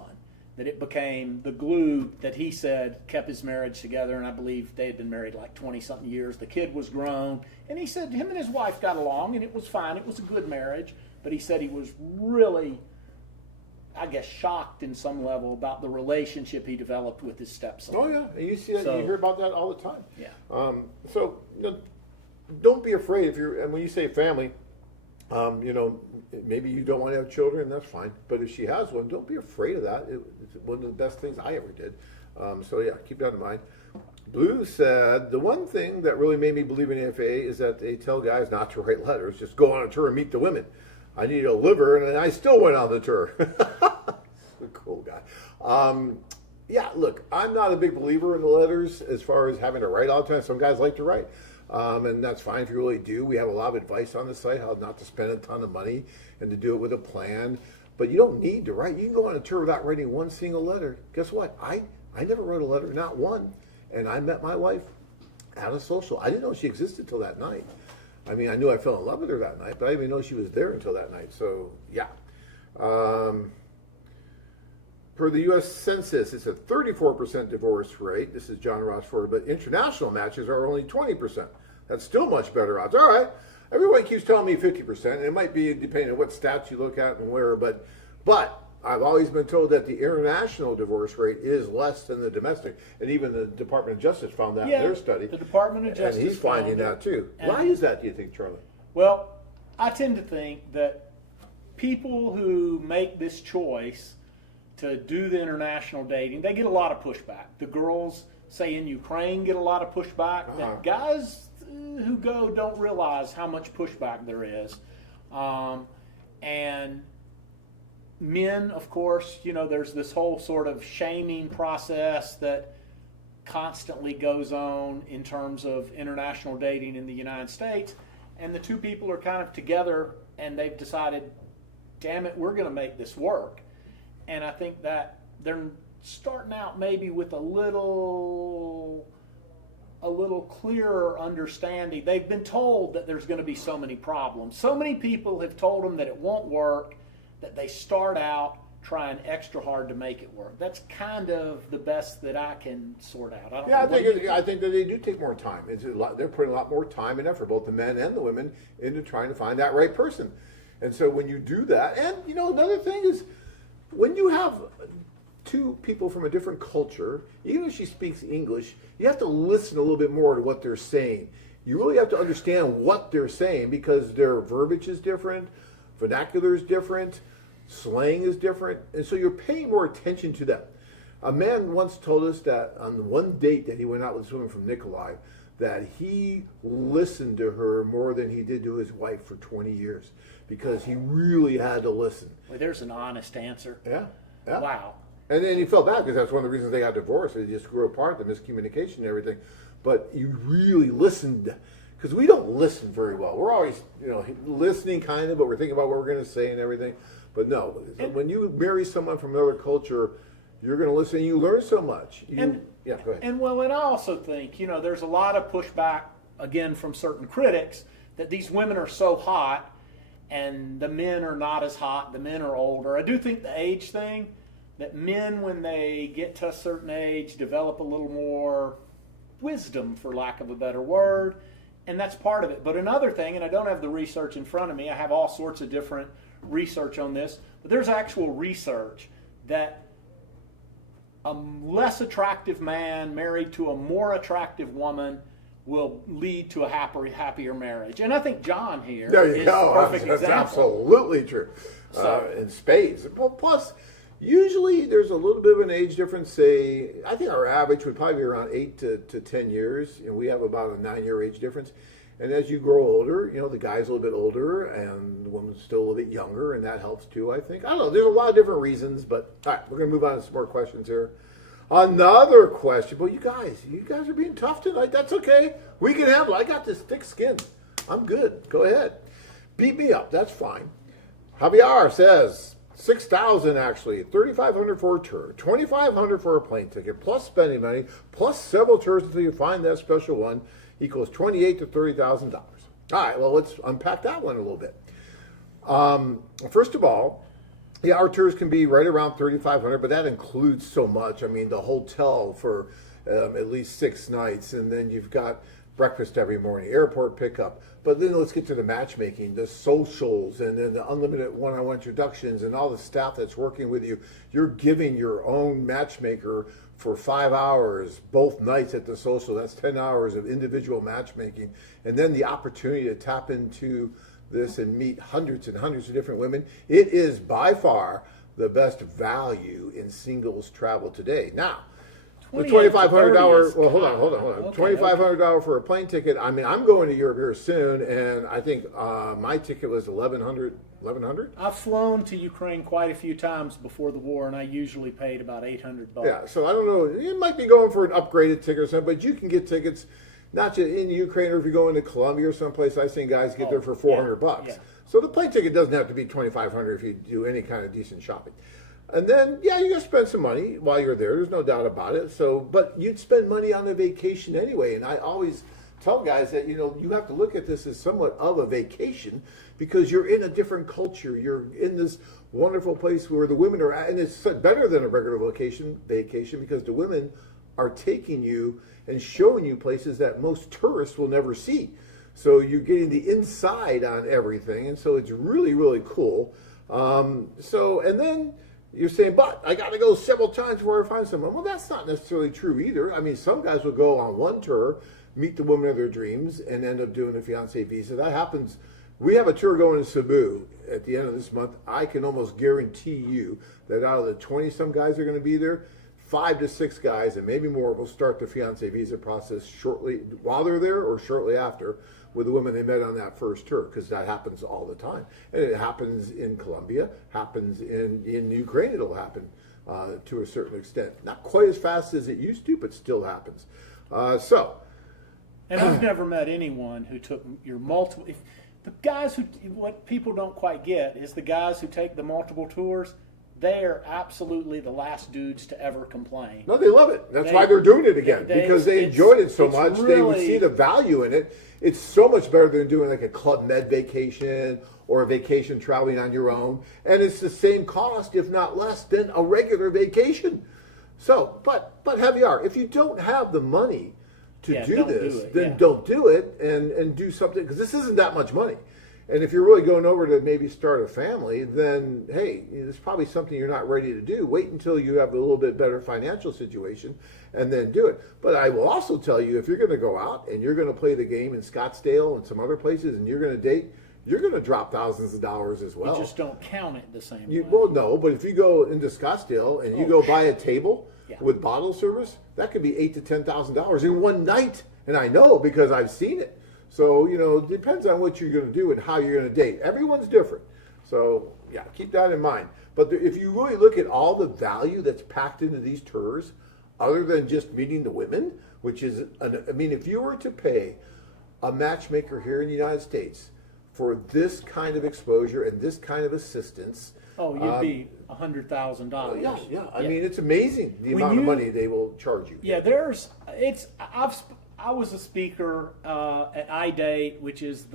that it became the glue that he said kept his marriage together. And I believe they had been married like 20-something years. The kid was grown. And he said him and his wife got along, and it was fine. It was a good marriage. But he said he was really, I guess, shocked in some level about the relationship he developed with his stepson. Oh, yeah. And you see that, you hear about that all the time. Yeah. So, don't be afraid and when you say family, maybe you don't want to have children, that's fine. But if she has one, don't be afraid of that. It's one of the best things I ever did. So yeah, keep that in mind. Blue said, the one thing that really made me believe in AFA is that they tell guys not to write letters, just go on a tour and meet the women. I needed a liver, and I still went on the tour. A cool guy. Yeah, look, I'm not a big believer in the letters as far as having to write all the time. Some guys like to write. And that's fine if you really do. We have a lot of advice on the site, how not to spend a ton of money and to do it with a plan. But you don't need to write. You can go on a tour without writing one single letter. Guess what? I never wrote a letter, not one. And I met my wife at a social. I didn't know she existed till that night. I mean, I knew I fell in love with her that night, but I didn't even know she was there until that night. So, yeah. Per the U.S. Census, it's a 34% divorce rate. This is John Rochford, but international matches are only 20%. That's still much better odds. All right. Everyone keeps telling me 50%, and it might be depending on what stats you look at and where, but I've always been told that the international divorce rate is less than the domestic, and even the Department of Justice found that in their study. The Department of Justice, and he's finding that too. Why is that, do you think, Charlie? Well, I tend to think that people who make this choice to do the international dating, they get a lot of pushback. The girls, say in Ukraine, get a lot of pushback. That guys who go don't realize how much pushback there is. And men, of course, there's this whole sort of shaming process that constantly goes on in terms of international dating in the United States. And the two people are kind of together, and they've decided, damn it, we're going to make this work. And I think that they're starting out maybe with a little clearer understanding. They've been told that there's going to be so many problems. So many people have told them that it won't work, that they start out trying extra hard to make it work. That's kind of the best that I can sort out. I think that they do take more time. They're putting a lot more time and effort, both the men and the women, into trying to find that right person. And so when you do that, and another thing is, when you have two people from a different culture, even if she speaks English, you have to listen a little bit more to what they're saying. You really have to understand what they're saying because their verbiage is different, vernacular is different, slang is different, and so you're paying more attention to them. A man once told us that on the one date that he went out with this woman from Nikolai, that he listened to her more than he did to his wife for 20 years because he really had to listen. Well, there's an honest answer. Yeah. Wow. And then he felt bad because that's one of the reasons they got divorced. They just grew apart, the miscommunication and everything. But you really listened, because we don't listen very well. We're always, listening kind of, but we're thinking about what we're going to say and everything. But no, when you marry someone from another culture, you're going to listen and you learn so much. Go ahead. And I also think, there's a lot of pushback, again, from certain critics, that these women are so hot and the men are not as hot, the men are older. I do think the age thing, that men, when they get to a certain age, develop a little more wisdom, for lack of a better word, and that's part of it. But another thing, and I don't have the research in front of me, I have all sorts of different research on this, but there's actual research that a less attractive man married to a more attractive woman will lead to a happier marriage. And I think John here is a perfect example. That's absolutely true. In spades. Well, plus, usually there's a little bit of an age difference. Say, I think our average would probably be around 8 to 10 years. We have about a 9-year age difference. And as you grow older, the guy's a little bit older and the woman's still a little bit younger, and that helps too, I think. I don't know. There's a lot of different reasons, but all right, we're going to move on to some more questions here. Another question. Well, you guys are being tough tonight. That's okay. We can handle it. I got this thick skin. I'm good. Go ahead. Beat me up. That's fine. Javier says, 6,000 actually, 3,500 for a tour, 2,500 for a plane ticket, plus spending money, plus several tours until you find that special one, equals $28,000 to $30,000. All right, well, let's unpack that one a little bit. First of all, Yeah, our tours can be right around 3,500, but that includes so much. I mean, the hotel for at least 6 nights, and then you've got breakfast every morning, airport pickup. But then let's get to the matchmaking, the socials, and then the unlimited one-on-one introductions, and all the staff that's working with you. You're giving your own matchmaker for 5 hours, both nights at the social. That's 10 hours of individual matchmaking, and then the opportunity to tap into this and meet hundreds and hundreds of different women. It is by far the best value in singles travel today. Now, the $2,500. Well, hold on. Okay, $2,500 for a plane ticket. I mean, I'm going to Europe here soon, and I think my ticket was 1,100. 1,100. I've flown to Ukraine quite a few times before the war, and I usually paid about $800. Yeah, so I don't know. You might be going for an upgraded ticket or something, but you can get tickets not just in Ukraine, or if you're going to Colombia or someplace. I've seen guys get there for $400. Yeah. So the plane ticket doesn't have to be $2,500 if you do any kind of decent shopping. And then, yeah, you're going to spend some money while you're there. There's no doubt about it. So, but you'd spend money on a vacation anyway. And I always tell guys that, you have to look at this as somewhat of a vacation, because you're in a different culture. You're in this wonderful place where the women are at, and it's better than a regular vacation because the women are taking you and showing you places that most tourists will never see. So you're getting the inside on everything, and so it's really, really cool. And then you're saying, but I got to go several times before I find someone. Well, that's not necessarily true either. I mean, some guys will go on one tour, meet the woman of their dreams, and end up doing a fiancé visa. That happens. We have a tour going to Cebu at the end of this month. I can almost guarantee you that out of the 20-some guys that are going to be there, 5 to 6 guys, and maybe more, will start the fiancé visa process shortly while they're there or shortly after with the women they met on that first tour, because that happens all the time. And it happens in Colombia, happens in Ukraine. It'll happen to a certain extent. Not quite as fast as it used to, but still happens. And I've never met anyone who took your multiple. The guys what people don't quite get is the guys who take the multiple tours. They are absolutely the last dudes to ever complain. No, they love it. That's why they're doing it again, because they enjoyed it so much. Really, they would see the value in it. It's so much better than doing like a Club Med vacation or a vacation traveling on your own. And it's the same cost, if not less, than a regular vacation. So, but heavy are. If you don't have the money to do this, then don't do it, and do something, because this isn't that much money. And if you're really going over to maybe start a family, then, hey, it's probably something you're not ready to do. Wait until you have a little bit better financial situation and then do it. But I will also tell you, if you're going to go out and you're going to play the game in Scottsdale and some other places and you're going to date, you're going to drop thousands of dollars as well. You just don't count it the same way. Well, no, but if you go into Scottsdale and you go buy a table with bottle service, that could be $8,000 to $10,000 in one night. And I know because I've seen it. So, it depends on what you're going to do and how you're going to date. Everyone's different. So, yeah, keep that in mind. But if you really look at all the value that's packed into these tours, other than just meeting the women, which is, if you were to pay a matchmaker here in the United States for this kind of exposure and this kind of assistance. Oh, you'd be $100,000. Yeah. I mean, it's amazing the amount of money they will charge you. Yeah, I was a speaker at iDate, which is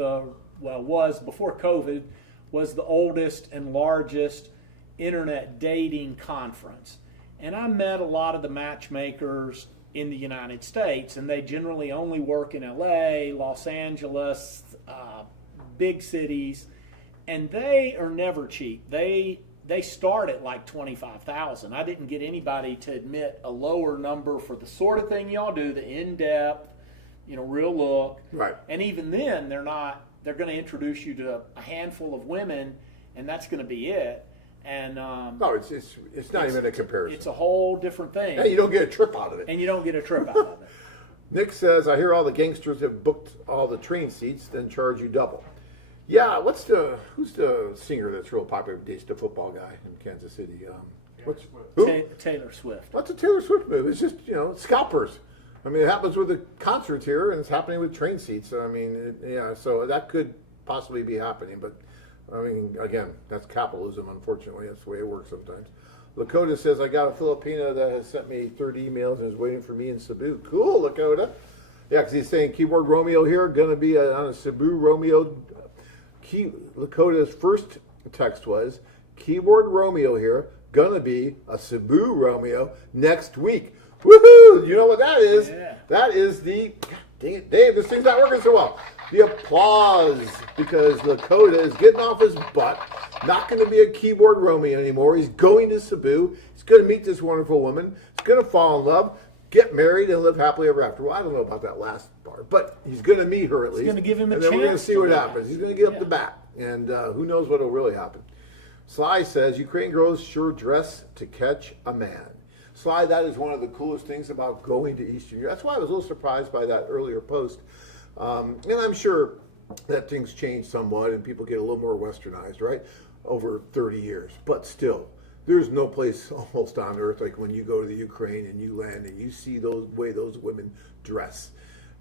was before COVID, was the oldest and largest internet dating conference. And I met a lot of the matchmakers in the United States, and they generally only work in LA, Los Angeles, big cities, and they are never cheap. They start at like $25,000. I didn't get anybody to admit a lower number for the sort of thing y'all do, the in-depth, real look. Right. And even then, they're going to introduce you to a handful of women, and that's going to be it. And no, it's not even a comparison. It's a whole different thing. And you don't get a trip out of it. Nick says, I hear all the gangsters have booked all the train seats, then charge you double. Yeah, who's the singer that's real popular, dates the football guy in Kansas City? Taylor Swift. What's a Taylor Swift move? It's just, scalpers. It happens with the concerts here, and it's happening with train seats. So that could possibly be happening. But, again, that's capitalism, unfortunately. That's the way it works sometimes. Lakota says, I got a Filipina that has sent me 30 emails and is waiting for me in Cebu. Cool, Lakota. Yeah, because he's saying keyboard Romeo here, going to be on a Cebu Romeo. Lakota's first text was, keyboard Romeo here, gonna be a Cebu Romeo next week. Woohoo! You know what that is? Yeah. That is the, dang it, Dave, this thing's not working so well. The applause, because Lakota is getting off his butt, not going to be a keyboard Romeo anymore. He's going to Cebu. He's going to meet this wonderful woman. He's going to fall in love, get married, and live happily ever after. Well, I don't know about that last part, but he's going to meet her at least. He's going to give him a and chance. then we're going to see what live. happens. He's going to get up the bat, and who knows what will really happen. Sly says, Ukrainian girls sure dress to catch a man. Sly, that is one of the coolest things about going to Eastern Europe. That's why I was a little surprised by that earlier post. And I'm sure that things change somewhat and people get a little more westernized, right, over 30 years. But still, there's no place almost on earth like when you go to the Ukraine and you land and you see those way those women dress.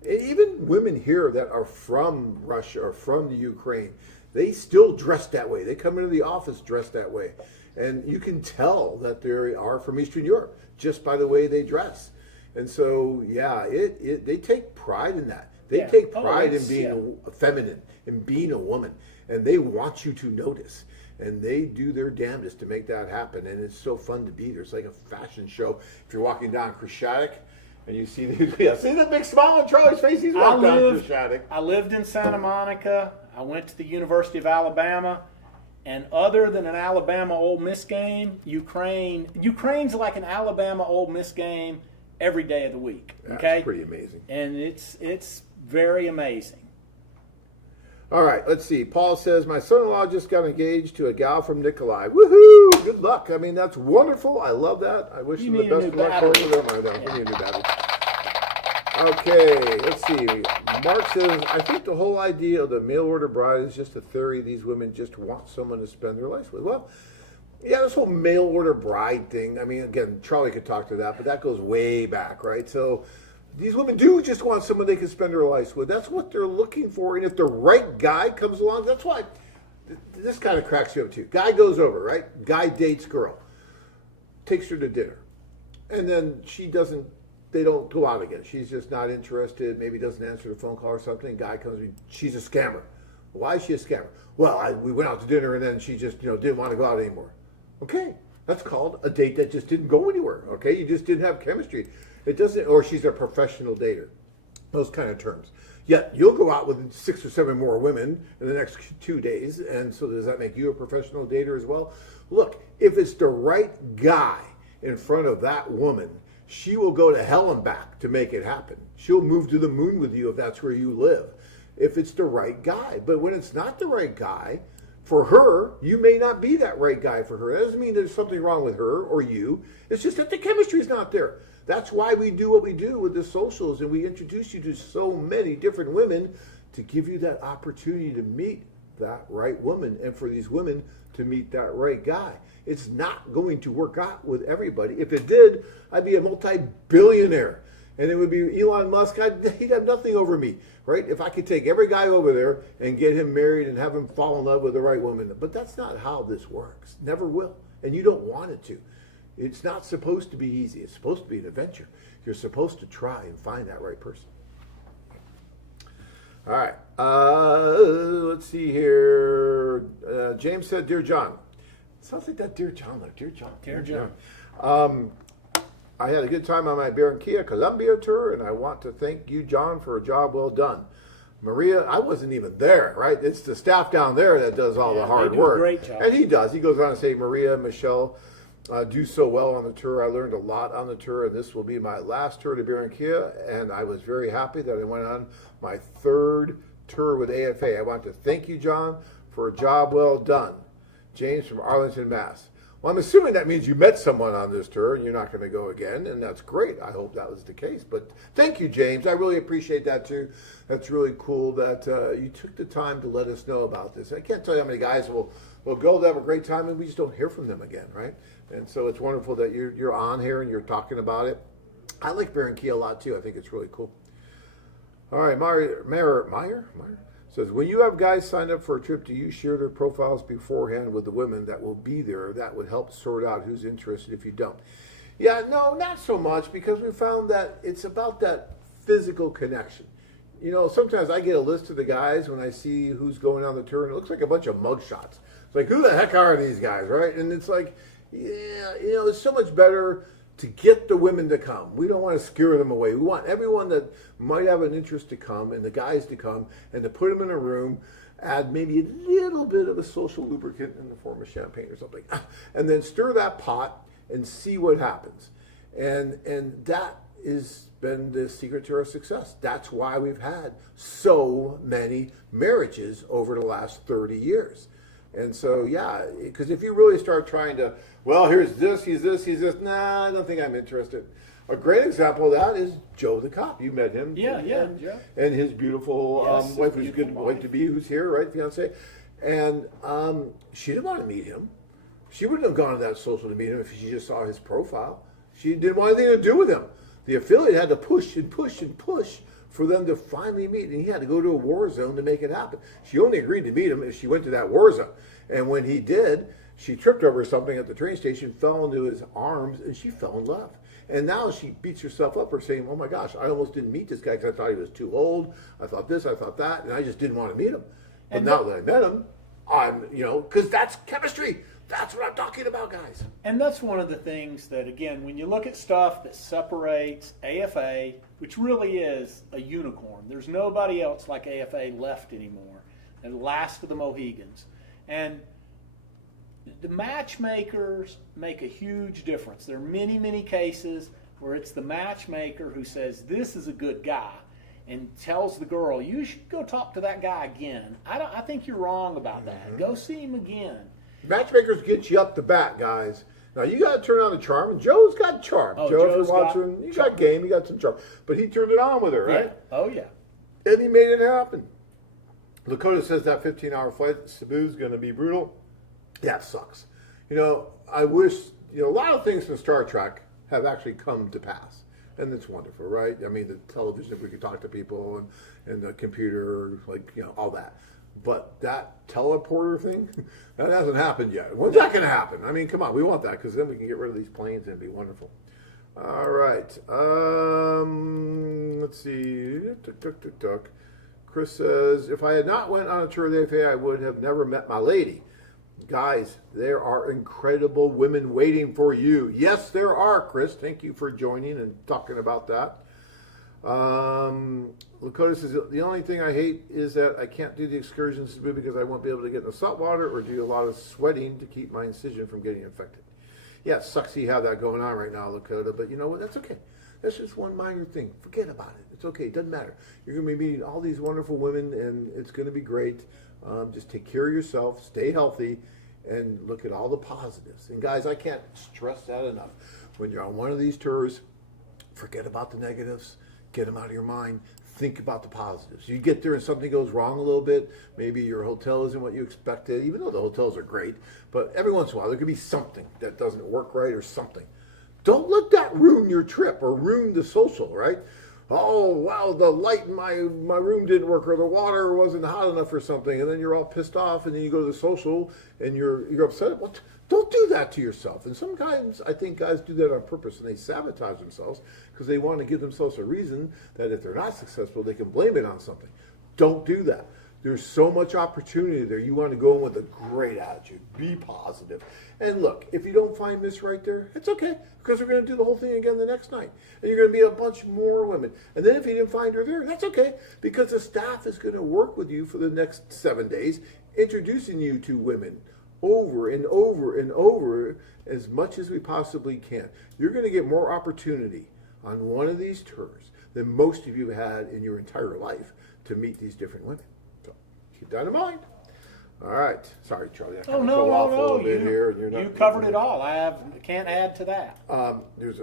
And even women here that are from Russia or from the Ukraine, they still dress that way. They come into the office dressed that way. And you can tell that they are from Eastern Europe just by the way they dress. And so, yeah, they take pride in that. They take pride in being feminine, in being a woman. And they want you to notice. And they do their damnedest to make that happen. And it's so fun to be there. It's like a fashion show. If you're walking down Krishadek and you see these, see the big smile on Charlie's face? He's walking down Krishadek. I lived in Santa Monica. I went to the University of Alabama. And other than an Alabama Ole Miss game, Ukraine's like an Alabama Ole Miss game every day of the week. Okay, that's pretty amazing. And it's very amazing. All right, let's see. Paul says, my son-in-law just got engaged to a gal from Nikolai. Woohoo! Good luck. I mean, that's wonderful. I love that. I wish him the best of luck. We need a new battery. Okay, let's see. Mark says, I think the whole idea of the mail order bride is just a theory. These women just want someone to spend their life with. Well, yeah, this whole mail order bride thing. I mean, again, Charlie could talk to that, but that goes way back, right? So these women do just want someone they can spend their lives with. That's what they're looking for. And if the right guy comes along, that's why this kind of cracks you up too. Guy goes over, right? Guy dates girl, takes her to dinner, and then they don't go out again. She's just not interested, maybe doesn't answer the phone call or something. Guy comes in, she's a scammer. Why is she a scammer? Well, we went out to dinner and then she just didn't want to go out anymore. Okay, that's called a date that just didn't go anywhere. Okay, you just didn't have chemistry. It doesn't, or she's a professional dater. Those kind of terms. Yet you'll go out with 6 or 7 more women in the next 2 days, and so does that make you a professional dater as well? Look, if it's the right guy in front of that woman, she will go to hell and back to make it happen. She'll move to the moon with you if that's where you live, if it's the right guy. But when it's not the right guy, for her, you may not be that right guy for her. That doesn't mean there's something wrong with her or you. It's just that the chemistry's not there. That's why we do what we do with the socials, and we introduce you to so many different women to give you that opportunity to meet that right woman, and for these women to meet that right guy. It's not going to work out with everybody. If it did, I'd be a multi-billionaire. And it would be Elon Musk. He'd have nothing over me, right? If I could take every guy over there and get him married and have him fall in love with the right woman. But that's not how this works. Never will. And you don't want it to. It's not supposed to be easy. It's supposed to be an adventure. You're supposed to try and find that right person. All right. Let's see here. James said, Dear John. Sounds like that Dear John. Dear John. Dear John. I had a good time on my Barranquilla, Colombia tour, and I want to thank you, John, for a job well done. Maria, I wasn't even there, right? It's the staff down there that does all the hard work. A great job. And he does. He goes on to say, Maria and Michelle do so well on the tour. I learned a lot on the tour, and this will be my last tour to Barranquilla, and I was very happy that I went on my 3rd tour with AFA. I want to thank you, John, for a job well done. James from Arlington, Mass. Well, I'm assuming that means you met someone on this tour and you're not going to go again, and that's great. I hope that was the case. But thank you, James. I really appreciate that, too. That's really cool that you took the time to let us know about this. I can't tell you how many guys will go to have a great time, and we just don't hear from them again, right? And so it's wonderful that you're on here and you're talking about it. I like Barranquilla a lot, too. I think it's really cool. All right, Meyer says, when you have guys signed up for a trip, do you share their profiles beforehand with the women that will be there? That would help sort out who's interested if you don't. Yeah, no, not so much, because we found that it's about that physical connection. Sometimes I get a list of the guys when I see who's going on the tour, and it looks like a bunch of mugshots. It's like, who the heck are these guys, right? And it's like, yeah, it's so much better to get the women to come. We don't want to scare them away. We want everyone that might have an interest to come, and the guys to come, and to put them in a room, add maybe a little bit of a social lubricant in the form of champagne or something, and then stir that pot and see what happens. And that has been the secret to our success. That's why we've had so many marriages over the last 30 years. And so, yeah, because if you really start trying to, well, here's this, he's this, nah, I don't think I'm interested. A great example of that is Joe the cop. You met him. Yeah, Joe. And his beautiful Yes, wife, who's good beautiful wife to be, who's here, right, fiance. And she didn't want to meet him. She wouldn't have gone to that social to meet him if she just saw his profile. She didn't want anything to do with him. The affiliate had to push and push and push for them to finally meet, and he had to go to a war zone to make it happen. She only agreed to meet him if she went to that war zone. And when he did, she tripped over something at the train station, fell into his arms, and she fell in love. And now she beats herself up for saying, oh my gosh, I almost didn't meet this guy because I thought he was too old. I thought this, I thought that, and I just didn't want to meet him. But And now that I met him, I'm, because that's chemistry. That's what I'm talking about, guys. And that's one of the things that, again, when you look at stuff that separates AFA, which really is a unicorn, there's nobody else like AFA left anymore. The last of the Mohegans. And the matchmakers make a huge difference. There are many, many cases where it's the matchmaker who says, this is a good guy, and tells the girl, you should go talk to that guy again. I think you're wrong about that. Go see him again. Matchmakers get you up the bat, guys. Now you got to turn on the charm, and Joe's got charm. Oh, Joe, if Joe's you're watching, you got game, you got some charm, but he turned it on with her, right? Yeah. Oh, yeah. And he made it happen. Lakota says that 15-hour flight to Cebu's going to be brutal. Yeah, it sucks. I wish, a lot of things from Star Trek have actually come to pass. And it's wonderful, right? I mean, the television, if we could talk to people, and the computer, all that. But that teleporter thing, that hasn't happened yet. When's that going to happen? I mean, come on, we want that because then we can get rid of these planes and it'd be wonderful. All right. Let's see. Chris says, if I had not went on a tour of the AFA, I would have never met my lady. Guys, there are incredible women waiting for you. Yes, there are, Chris. Thank you for joining and talking about that. Lakota says, the only thing I hate is that I can't do the excursions because I won't be able to get in the salt water or do a lot of sweating to keep my incision from getting infected. Yeah, it sucks you have that going on right now, Lakota, but you know what? That's okay. That's just one minor thing. Forget about it. It's okay. It doesn't matter. You're going to be meeting all these wonderful women, and it's going to be great. Just take care of yourself, stay healthy, and look at all the positives. And guys, I can't stress that enough. When you're on one of these tours, forget about the negatives. Get them out of your mind. Think about the positives. You get there and something goes wrong a little bit. Maybe your hotel isn't what you expected, even though the hotels are great. But every once in a while, there could be something that doesn't work right or something. Don't let that ruin your trip or ruin the social, right? Oh, wow, the light in my room didn't work, or the water wasn't hot enough or something, and then you're all pissed off, and then you go to the social, and you're upset. Well, don't do that to yourself. And sometimes I think guys do that on purpose, and they sabotage themselves because they want to give themselves a reason that if they're not successful, they can blame it on something. Don't do that. There's so much opportunity there. You want to go in with a great attitude. Be positive. And look, if you don't find Miss right there, it's okay, because we're going to do the whole thing again the next night. And you're going to meet a bunch more women. And then if you didn't find her there, that's okay, because the staff is going to work with you for the next 7 days, introducing you to women over and over and over as much as we possibly can. You're going to get more opportunity on one of these tours than most of you had in your entire life to meet these different women. So keep that in mind. All right. Sorry, Charlie. I kind of go off a little bit here. And you covered it all. I can't add to that. There's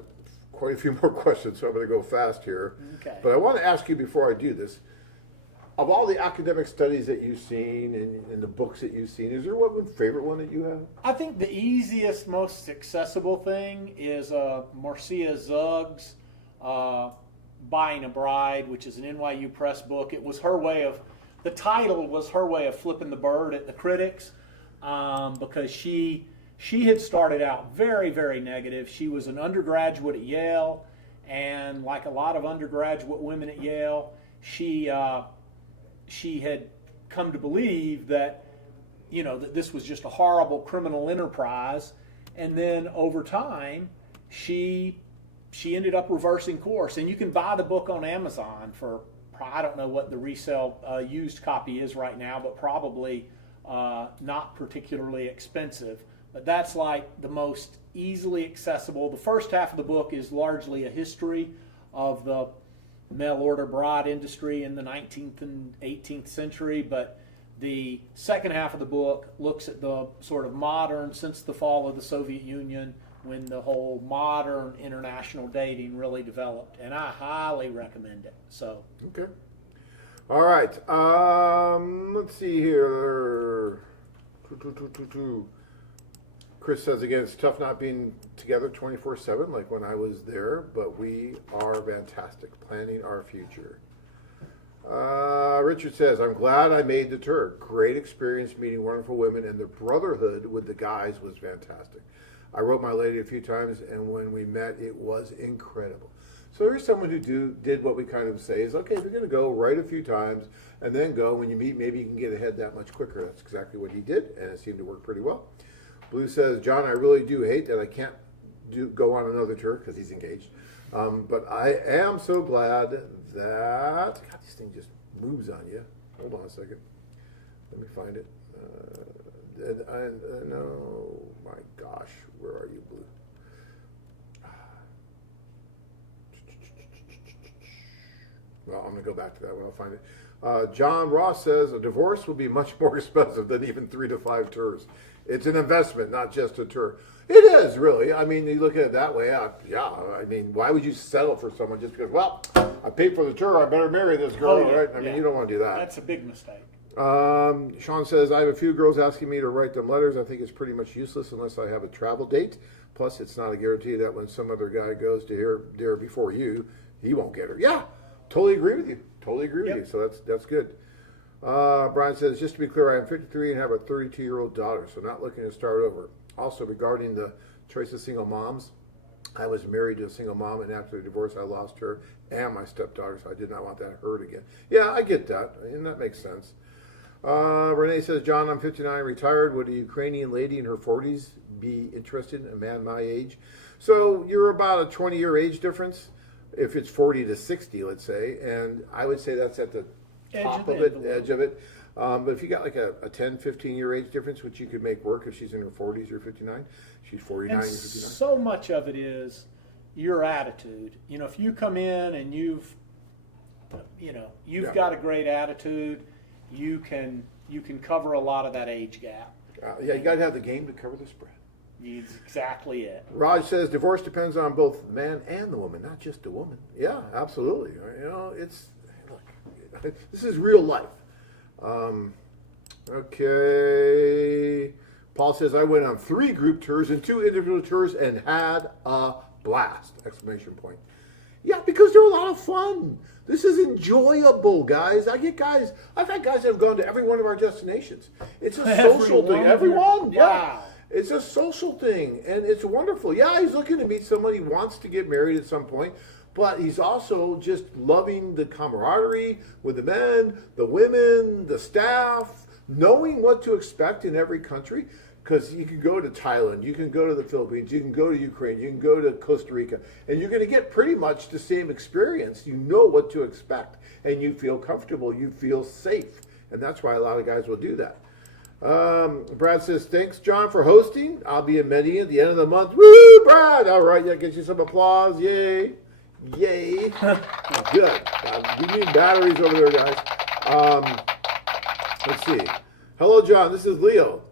quite a few more questions, so I'm going to go fast here. Okay. But I want to ask you before I do this, of all the academic studies that you've seen and the books that you've seen, is there one favorite one that you have? I think the easiest, most accessible thing is Marcia Zug's Buying a Bride, which is an NYU Press book. It was her way of, the title was her way of flipping the bird at the critics, because she had started out very, very negative. She was an undergraduate at Yale, and like a lot of undergraduate women at Yale, she had come to believe that that this was just a horrible criminal enterprise. And then over time, she ended up reversing course. And you can buy the book on Amazon for, I don't know what the resale used copy is right now, but probably not particularly expensive. But that's like the most easily accessible. The first half of the book is largely a history of the mail order bride industry in the 19th and 18th century, but the second half of the book looks at the sort of modern, since the fall of the Soviet Union, when the whole modern international dating really developed, and I highly recommend it. So okay, all right. Let's see here. Chris says again, it's tough not being together 24/7 like when I was there, but we are fantastic, planning our future. Richard says, I'm glad I made the tour. Great experience meeting wonderful women, and the brotherhood with the guys was fantastic. I wrote my lady a few times, and when we met, it was incredible. So here's someone who did what we kind of say is, okay, if you're going to go, write a few times, and then go. When you meet, maybe you can get ahead that much quicker. That's exactly what he did, and it seemed to work pretty well. Blue says, John, I really do hate that I can't go on another tour because he's engaged. But I am so glad that, God, this thing just moves on you. Hold on a second. Let me find it. No, my gosh, where are you, Blue? Well, I'm going to go back to that when I'll find it. John Ross says, a divorce will be much more expensive than even 3 to 5 tours. It's an investment, not just a tour. It is, really. I mean, you look at it that way. Yeah, I mean, why would you settle for someone just because, well, I paid for the tour, I better marry this girl, right? I mean, you don't want to do that. That's a big mistake. Sean says, I have a few girls asking me to write them letters. I think it's pretty much useless unless I have a travel date. Plus, it's not a guarantee that when some other guy goes to her before you, he won't get her. Yeah, totally agree with you. So that's good. Brian says, just to be clear, I am 53 and have a 32-year-old daughter, so not looking to start over. Also, regarding the choice of single moms, I was married to a single mom, and after the divorce, I lost her and my stepdaughter, so I did not want that hurt again. Yeah, I get that, and that makes sense. Renee says, John, I'm 59, retired. Would a Ukrainian lady in her 40s be interested in a man my age? So you're about a 20-year age difference, if it's 40 to 60, let's say, and I would say that's at the top of it, edge of it. But if you got like a 10, 15-year age difference, which you could make work if she's in her 40s or 59, she's 49 or 59. So much of it is your attitude. If you come in and you've got a great attitude, you can cover a lot of that age gap. You got to have the game to cover the spread. That's exactly it. Raj says divorce depends on both the man and the woman, not just the woman. Yeah, absolutely. This is real life. Okay. Paul says, I went on 3 group tours and 2 individual tours and had a blast! Exclamation point. Yeah, because they're a lot of fun. This is enjoyable, guys. I've had guys that have gone to every one of our destinations. It's a social thing. Everyone. Yeah. Wow. It's a social thing, and it's wonderful. Yeah, he's looking to meet someone he wants to get married at some point, but he's also just loving the camaraderie with the men, the women, the staff, knowing what to expect in every country. Because you can go to Thailand, you can go to the Philippines, you can go to Ukraine, you can go to Costa Rica, and you're going to get pretty much the same experience. You know what to expect, and you feel comfortable, you feel safe, and that's why a lot of guys will do that. Brad says, thanks, John, for hosting. I'll be in Medellin at the end of the month. Woo, Brad! All right, that gets you some applause. Yay. Good. We need batteries over there, guys. Let's see. Hello, John. This is Leo.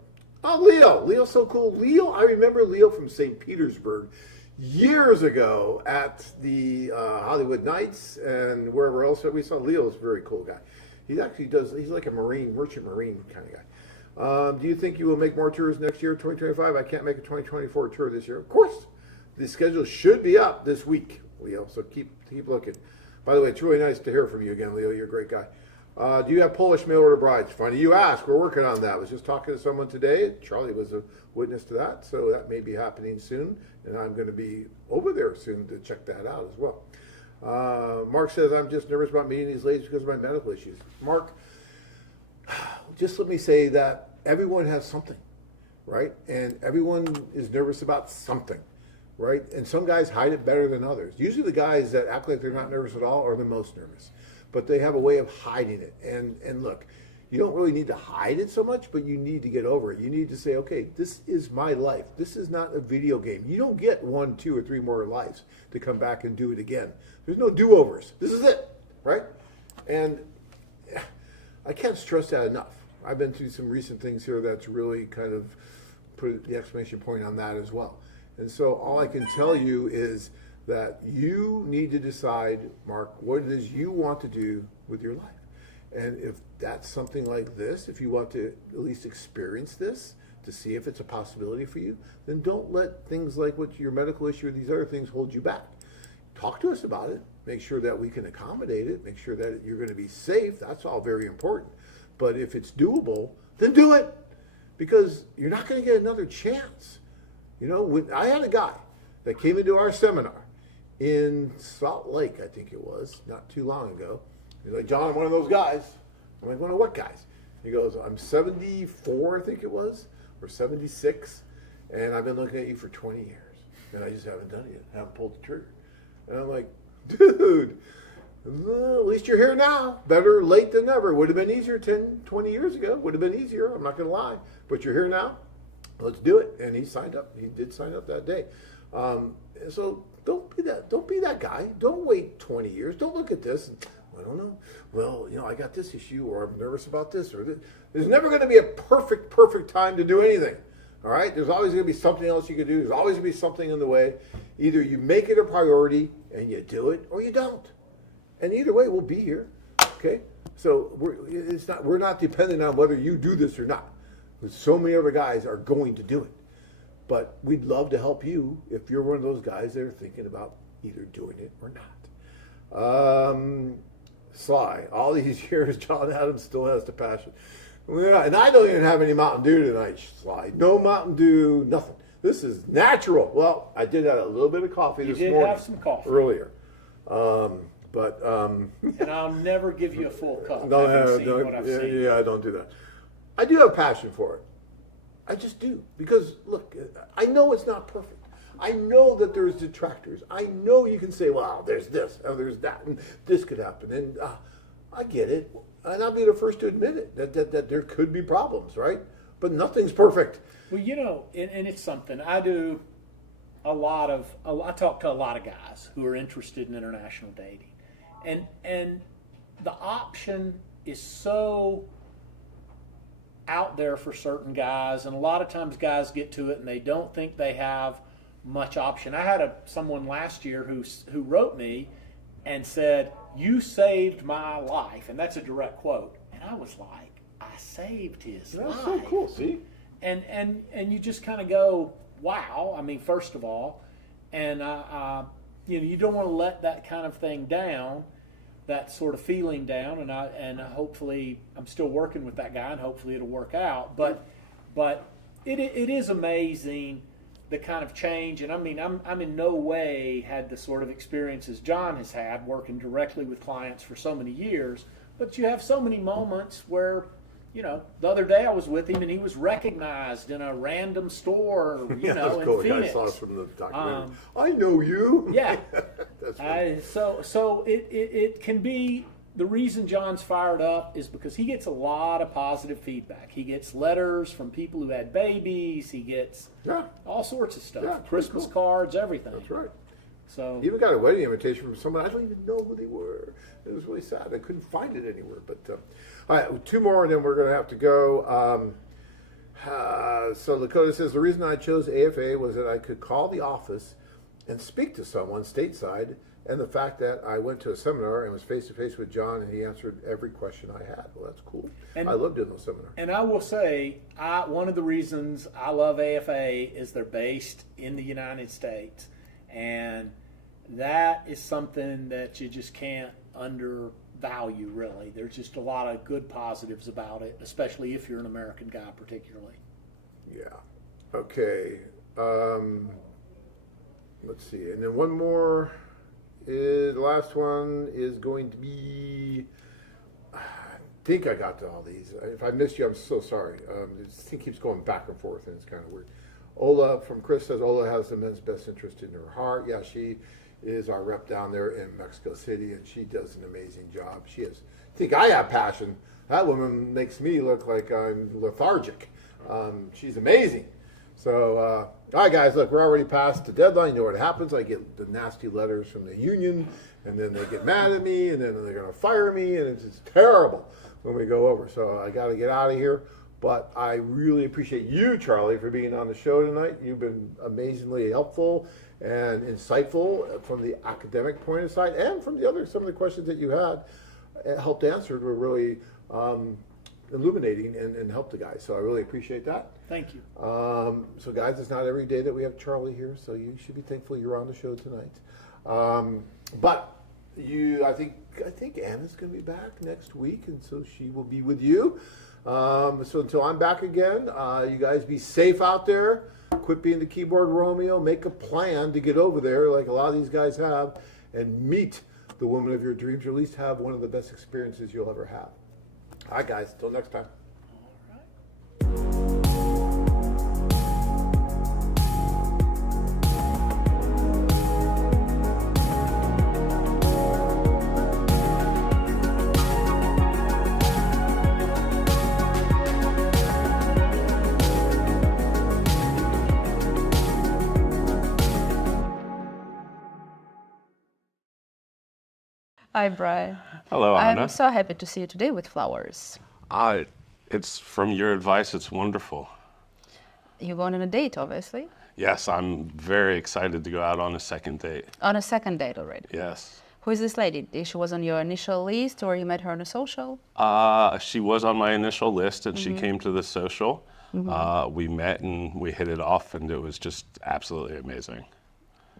Oh, Leo. Leo's so cool. Leo, I remember Leo from St. Petersburg years ago at the Hollywood Nights and wherever else we saw. Leo's a very cool guy. He actually he's like a merchant marine kind of guy. Do you think you will make more tours next year, 2025? I can't make a 2024 tour this year. Of course. The schedule should be up this week, Leo, so keep looking. By the way, it's really nice to hear from you again, Leo. You're a great guy. Do you have Polish mail order brides? Funny you ask. We're working on that. I was just talking to someone today. Charlie was a witness to that, so that may be happening soon, and I'm going to be over there soon to check that out as well. Mark says, I'm just nervous about meeting these ladies because of my medical issues. Mark, just let me say that everyone has something, right? And everyone is nervous about something, right? And some guys hide it better than others. Usually the guys that act like they're not nervous at all are the most nervous, but they have a way of hiding it. And look, you don't really need to hide it so much, but you need to get over it. You need to say, okay, this is my life. This is not a video game. You don't get 1, 2, or 3 more lives to come back and do it again. There's no do-overs. This is it, right? And I can't stress that enough. I've been through some recent things here that's really kind of put the exclamation point on that as well. And so all I can tell you is that you need to decide, Mark, what it is you want to do with your life. And if that's something like this, if you want to at least experience this to see if it's a possibility for you, then don't let things like what your medical issue or these other things hold you back. Talk to us about it. Make sure that we can accommodate it. Make sure that you're going to be safe. That's all very important. But if it's doable, then do it, because you're not going to get another chance. You know, when I had a guy that came into our seminar in Salt Lake, I think it was, not too long ago. He's like, John, I'm one of those guys. I'm like, one of what guys? He goes, I'm 74, I think it was, or 76, and I've been looking at you for 20 years, and I just haven't done it yet. I haven't pulled the trigger. And I'm like, dude, well, at least you're here now. Better late than never. Would have been easier 10, 20 years ago. Would have been easier. I'm not going to lie. But you're here now. Let's do it. And he signed up. He did sign up that day. So don't be that guy. Don't wait 20 years. Don't look at this and, I don't know. Well, you know, I got this issue, or I'm nervous about this, or this. There's never going to be a perfect time to do anything. All right? There's always going to be something else you can do. There's always going to be something in the way. Either you make it a priority and you do it, or you don't. And either way, we'll be here. Okay? So we're not dependent on whether you do this or not. Because so many other guys are going to do it. But we'd love to help you if you're one of those guys that are thinking about either doing it or not. Sly, all these years, John Adams still has the passion. And I don't even have any Mountain Dew tonight, Sly. No Mountain Dew, nothing. This is natural. Well, I did have a little bit of coffee this morning. You did have some coffee. Earlier. And I'll never give you a full cup. What I've seen. Yeah, I don't do that. I do have passion for it. I just do. Because, look, I know it's not perfect. I know that there's detractors. I know you can say, well, there's this, and there's that, and this could happen. And I get it. And I'll be the first to admit it, that there could be problems, right? But nothing's perfect. Well, you know, and it's something. I do I talk to a lot of guys who are interested in international dating. And the option is so out there for certain guys, and a lot of times guys get to it and they don't think they have much option. I had someone last year who wrote me and said, "You saved my life," and that's a direct quote. And I was like, I saved his life. That's so cool. See, and you just kind of go, wow. I mean, first of all, and you don't want to let that kind of thing down, that sort of feeling down. And hopefully, I'm still working with that guy, and hopefully it'll work out. But it is amazing the kind of change. And I mean, I'm in no way had the sort of experiences John has had working directly with clients for so many years. But you have so many moments where, you know, the other day I was with him and he was recognized in a random store, in cool. Phoenix. I saw us from the documentary. I know you. Yeah. That's funny. So it can be, the reason John's fired up is because he gets a lot of positive feedback. He gets letters from people who had babies. He gets all sorts of stuff. Yeah, Christmas cards, everything. That's right. So even got a wedding invitation from someone I don't even know who they were. It was really sad. I couldn't find it anywhere. But all right, 2 more, and then we're going to have to go. So Lakota says the reason I chose AFA was that I could call the office and speak to someone stateside, and the fact that I went to a seminar and was face to face with John, and he answered every question I had. Well, that's cool. And I love doing those seminars. And I will say, one of the reasons I love AFA is they're based in the United States, and that is something that you just can't undervalue, really. There's just a lot of good positives about it, especially if you're an American guy, particularly. Yeah. Okay. Let's see. And then one more. The last one is going to be think I got to all these. If I missed you, I'm so sorry. This thing keeps going back and forth, and it's kind of weird. Ola from Chris says Ola has the men's best interest in her heart. Yeah, she is our rep down there in Mexico City, and she does an amazing job. She is. Think I have passion. That woman makes me look like I'm lethargic. She's amazing. So, all right, guys, look, we're already past the deadline. You know what happens. I get the nasty letters from the union, and then they get mad at me, and then they're going to fire me, and it's just terrible when we go over. So I got to get out of here. But I really appreciate you, Charlie, for being on the show tonight. You've been amazingly helpful and insightful from the academic point of sight, and from the other, some of the questions that you had helped answer were really illuminating and helped the guys. So I really appreciate that. Thank you. So guys, it's not every day that we have Charlie here, so you should be thankful you're on the show tonight. But I think Anna's going to be back next week, and so she will be with you. So until I'm back again, you guys be safe out there. Quit being the keyboard Romeo. Make a plan to get over there, like a lot of these guys have, and meet the woman of your dreams, or at least have one of the best experiences you'll ever have. All right, guys. Till next time. Hi, Brian. Hello, Anna. I'm so happy to see you today with flowers. It's from your advice. It's wonderful. You're going on a date, obviously. Yes, I'm very excited to go out on a second date. On a second date already. Yes. Who is this lady? She was on your initial list, or you met her on a social? She was on my initial list, and she came to the social. We met and we hit it off, and it was just absolutely amazing.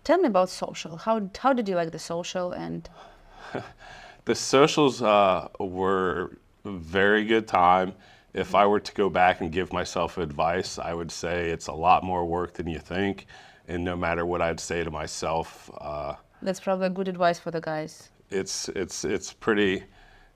Tell me about social. How did you like the social? And the socials were a very good time. If I were to go back and give myself advice, I would say it's a lot more work than you think. And no matter what I'd say to myself, that's probably good advice for the guys. It's pretty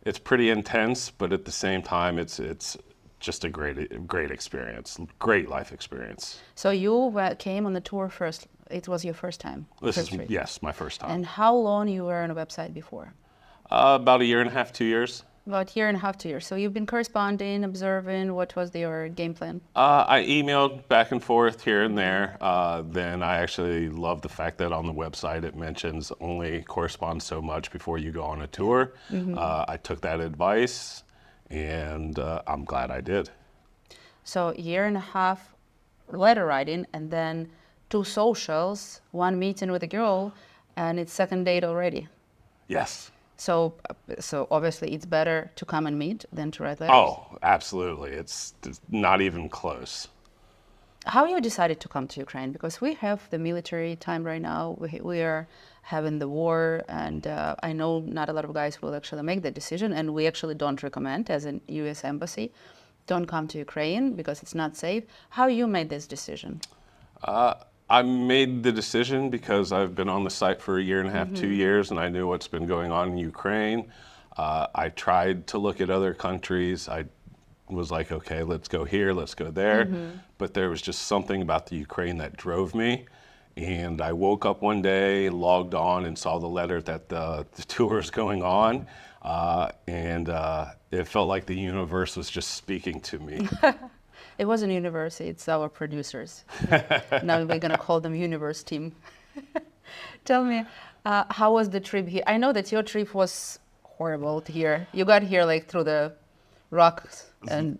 intense, but at the same time, it's just a great experience, great life experience. So you came on the tour first. It was your first time? Yes, my first time. And how long you were on a website before? About a year and a half, 2 years. About a year and a half, 2 years. So you've been corresponding, observing. What was your game plan? I emailed back and forth here and there. Then I actually love the fact that on the website it mentions only correspond so much before you go on a tour. I took that advice, and I'm glad I did. So a year and a half letter writing, and then 2 socials, 1 meeting with a girl, and it's second date already. Yes. So obviously it's better to come and meet than to write letters. Oh, absolutely. It's not even close. How you decided to come to Ukraine? Because we have the military time right now. We are having the war, and I know not a lot of guys will actually make the decision, and we actually don't recommend as a U.S. embassy, don't come to Ukraine because it's not safe. How you made this decision? I made the decision because I've been on the site for a year and a half, 2 years, and I knew what's been going on in Ukraine. I tried to look at other countries. I was like, okay, let's go here, let's go there. But there was just something about the Ukraine that drove me. And I woke up one day, logged on, and saw the letter that the tour is going on. And it felt like the universe was just speaking to me. It wasn't university, it's our producers. Now we're going to call them universe team. Tell me, how was the trip here? I know that your trip was horrible here. You got here like through the rocks and...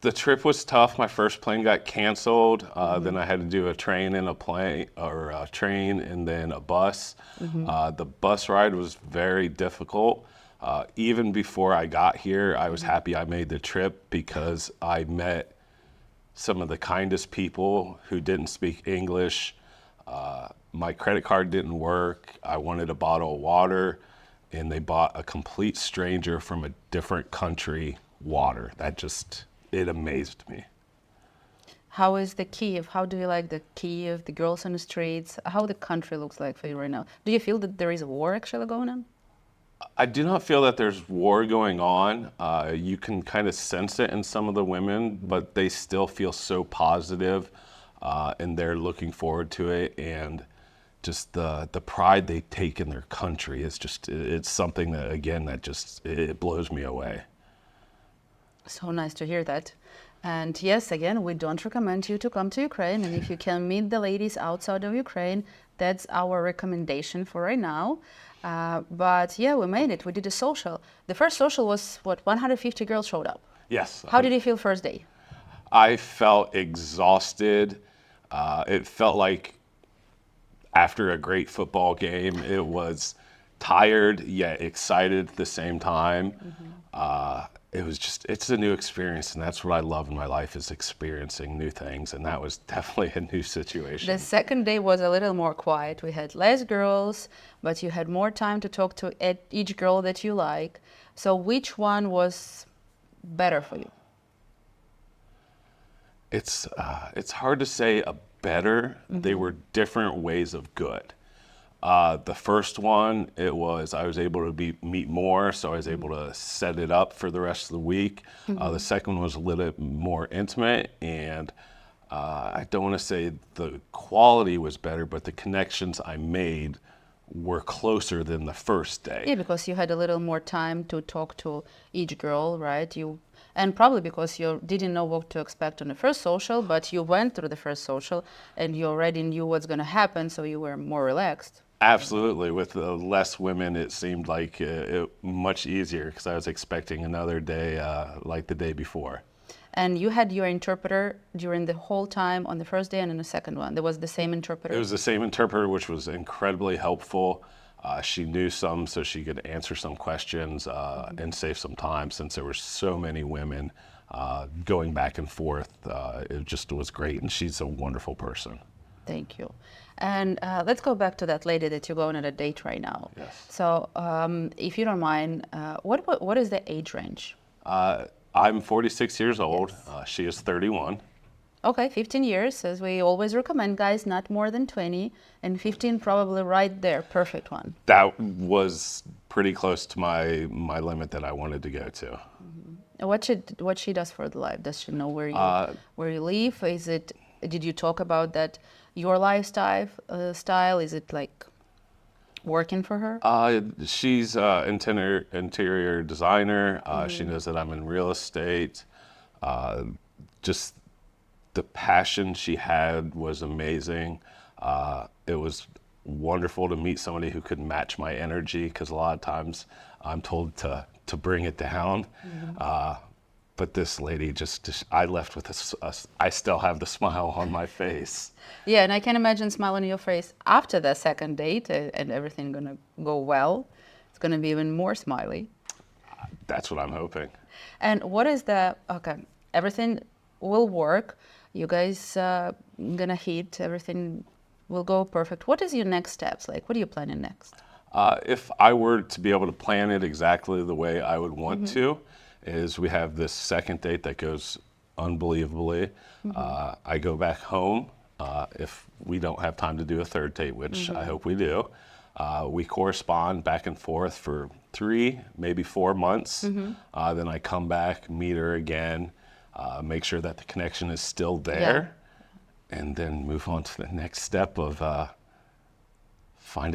The trip was tough. My first plane got canceled. Then I had to do a train and a plane, or a train and then a bus. The bus ride was very difficult. Even before I got here, I was happy I made the trip because I met some of the kindest people who didn't speak English. My credit card didn't work. I wanted a bottle of water, and they bought a complete stranger from a different country water. It amazed me. How is the Kiev? How do you like the Kiev, the girls on the streets? How the country looks like for you right now? Do you feel that there is a war actually going on? I do not feel that there's war going on. You can kind of sense it in some of the women, but they still feel so positive, and they're looking forward to it. And just the pride they take in their country is just, it's something that, again, that just, it blows me away. So nice to hear that. And yes, again, we don't recommend you to come to Ukraine. And if you can meet the ladies outside of Ukraine, that's our recommendation for right now. But yeah, we made it. We did a social. The first social was, what, 150 girls showed up. Yes. How did you feel first day? I felt exhausted. It felt like after a great football game, it was tired yet excited at the same time. It was just, it's a new experience, and that's what I love in my life, is experiencing new things, and that was definitely a new situation. The second day was a little more quiet. We had less girls, but you had more time to talk to each girl that you like. So which one was better for you? It's hard to say a better. They were different ways of good. The first one, I was able to meet more, so I was able to set it up for the rest of the week. The second one was a little bit more intimate, and I don't want to say the quality was better, but the connections I made were closer than the first day. Yeah, because you had a little more time to talk to each girl, right? And probably because you didn't know what to expect on the first social, but you went through the first social and you already knew what's going to happen, so you were more relaxed. Absolutely. With less women, it seemed like it much easier, because I was expecting another day like the day before. And you had your interpreter during the whole time on the first day and in the second one. There was the same interpreter? It was the same interpreter, which was incredibly helpful. She knew some, so she could answer some questions and save some time, since there were so many women going back and forth. It just was great, and she's a wonderful person. Thank you. And let's go back to that lady that you're going on a date right now. Yes. So if you don't mind, what is the age range? I'm 46 years old. Yes. She is 31. Okay, 15 years, as we always recommend, guys, not more than 20, and 15 probably right there, perfect one. That was pretty close to my limit that I wanted to go to. Mm-hmm. What she does for the life? Does she know where you live? Did you talk about that, your lifestyle style? Is it like working for her? She's interior designer. She knows that I'm in real estate. Just the passion she had was amazing. It was wonderful to meet somebody who could match my energy, because a lot of times I'm told to bring it down. But this lady I left with I still have the smile on my face. Yeah, and I can imagine smile on your face after the second date, and everything gonna go well. It's gonna be even more smiley. That's what I'm hoping. And what is everything will work. You guys gonna hit, everything will go perfect. What is your next steps? Like, what are you planning next? If I were to be able to plan it exactly the way I would want to, is we have this second date that goes unbelievably. I go back home. If we don't have time to do a third date, which I hope we do, we correspond back and forth for 3, maybe 4 months. Then I come back, meet her again, make sure that the connection is still there, and then move on to the next step of finding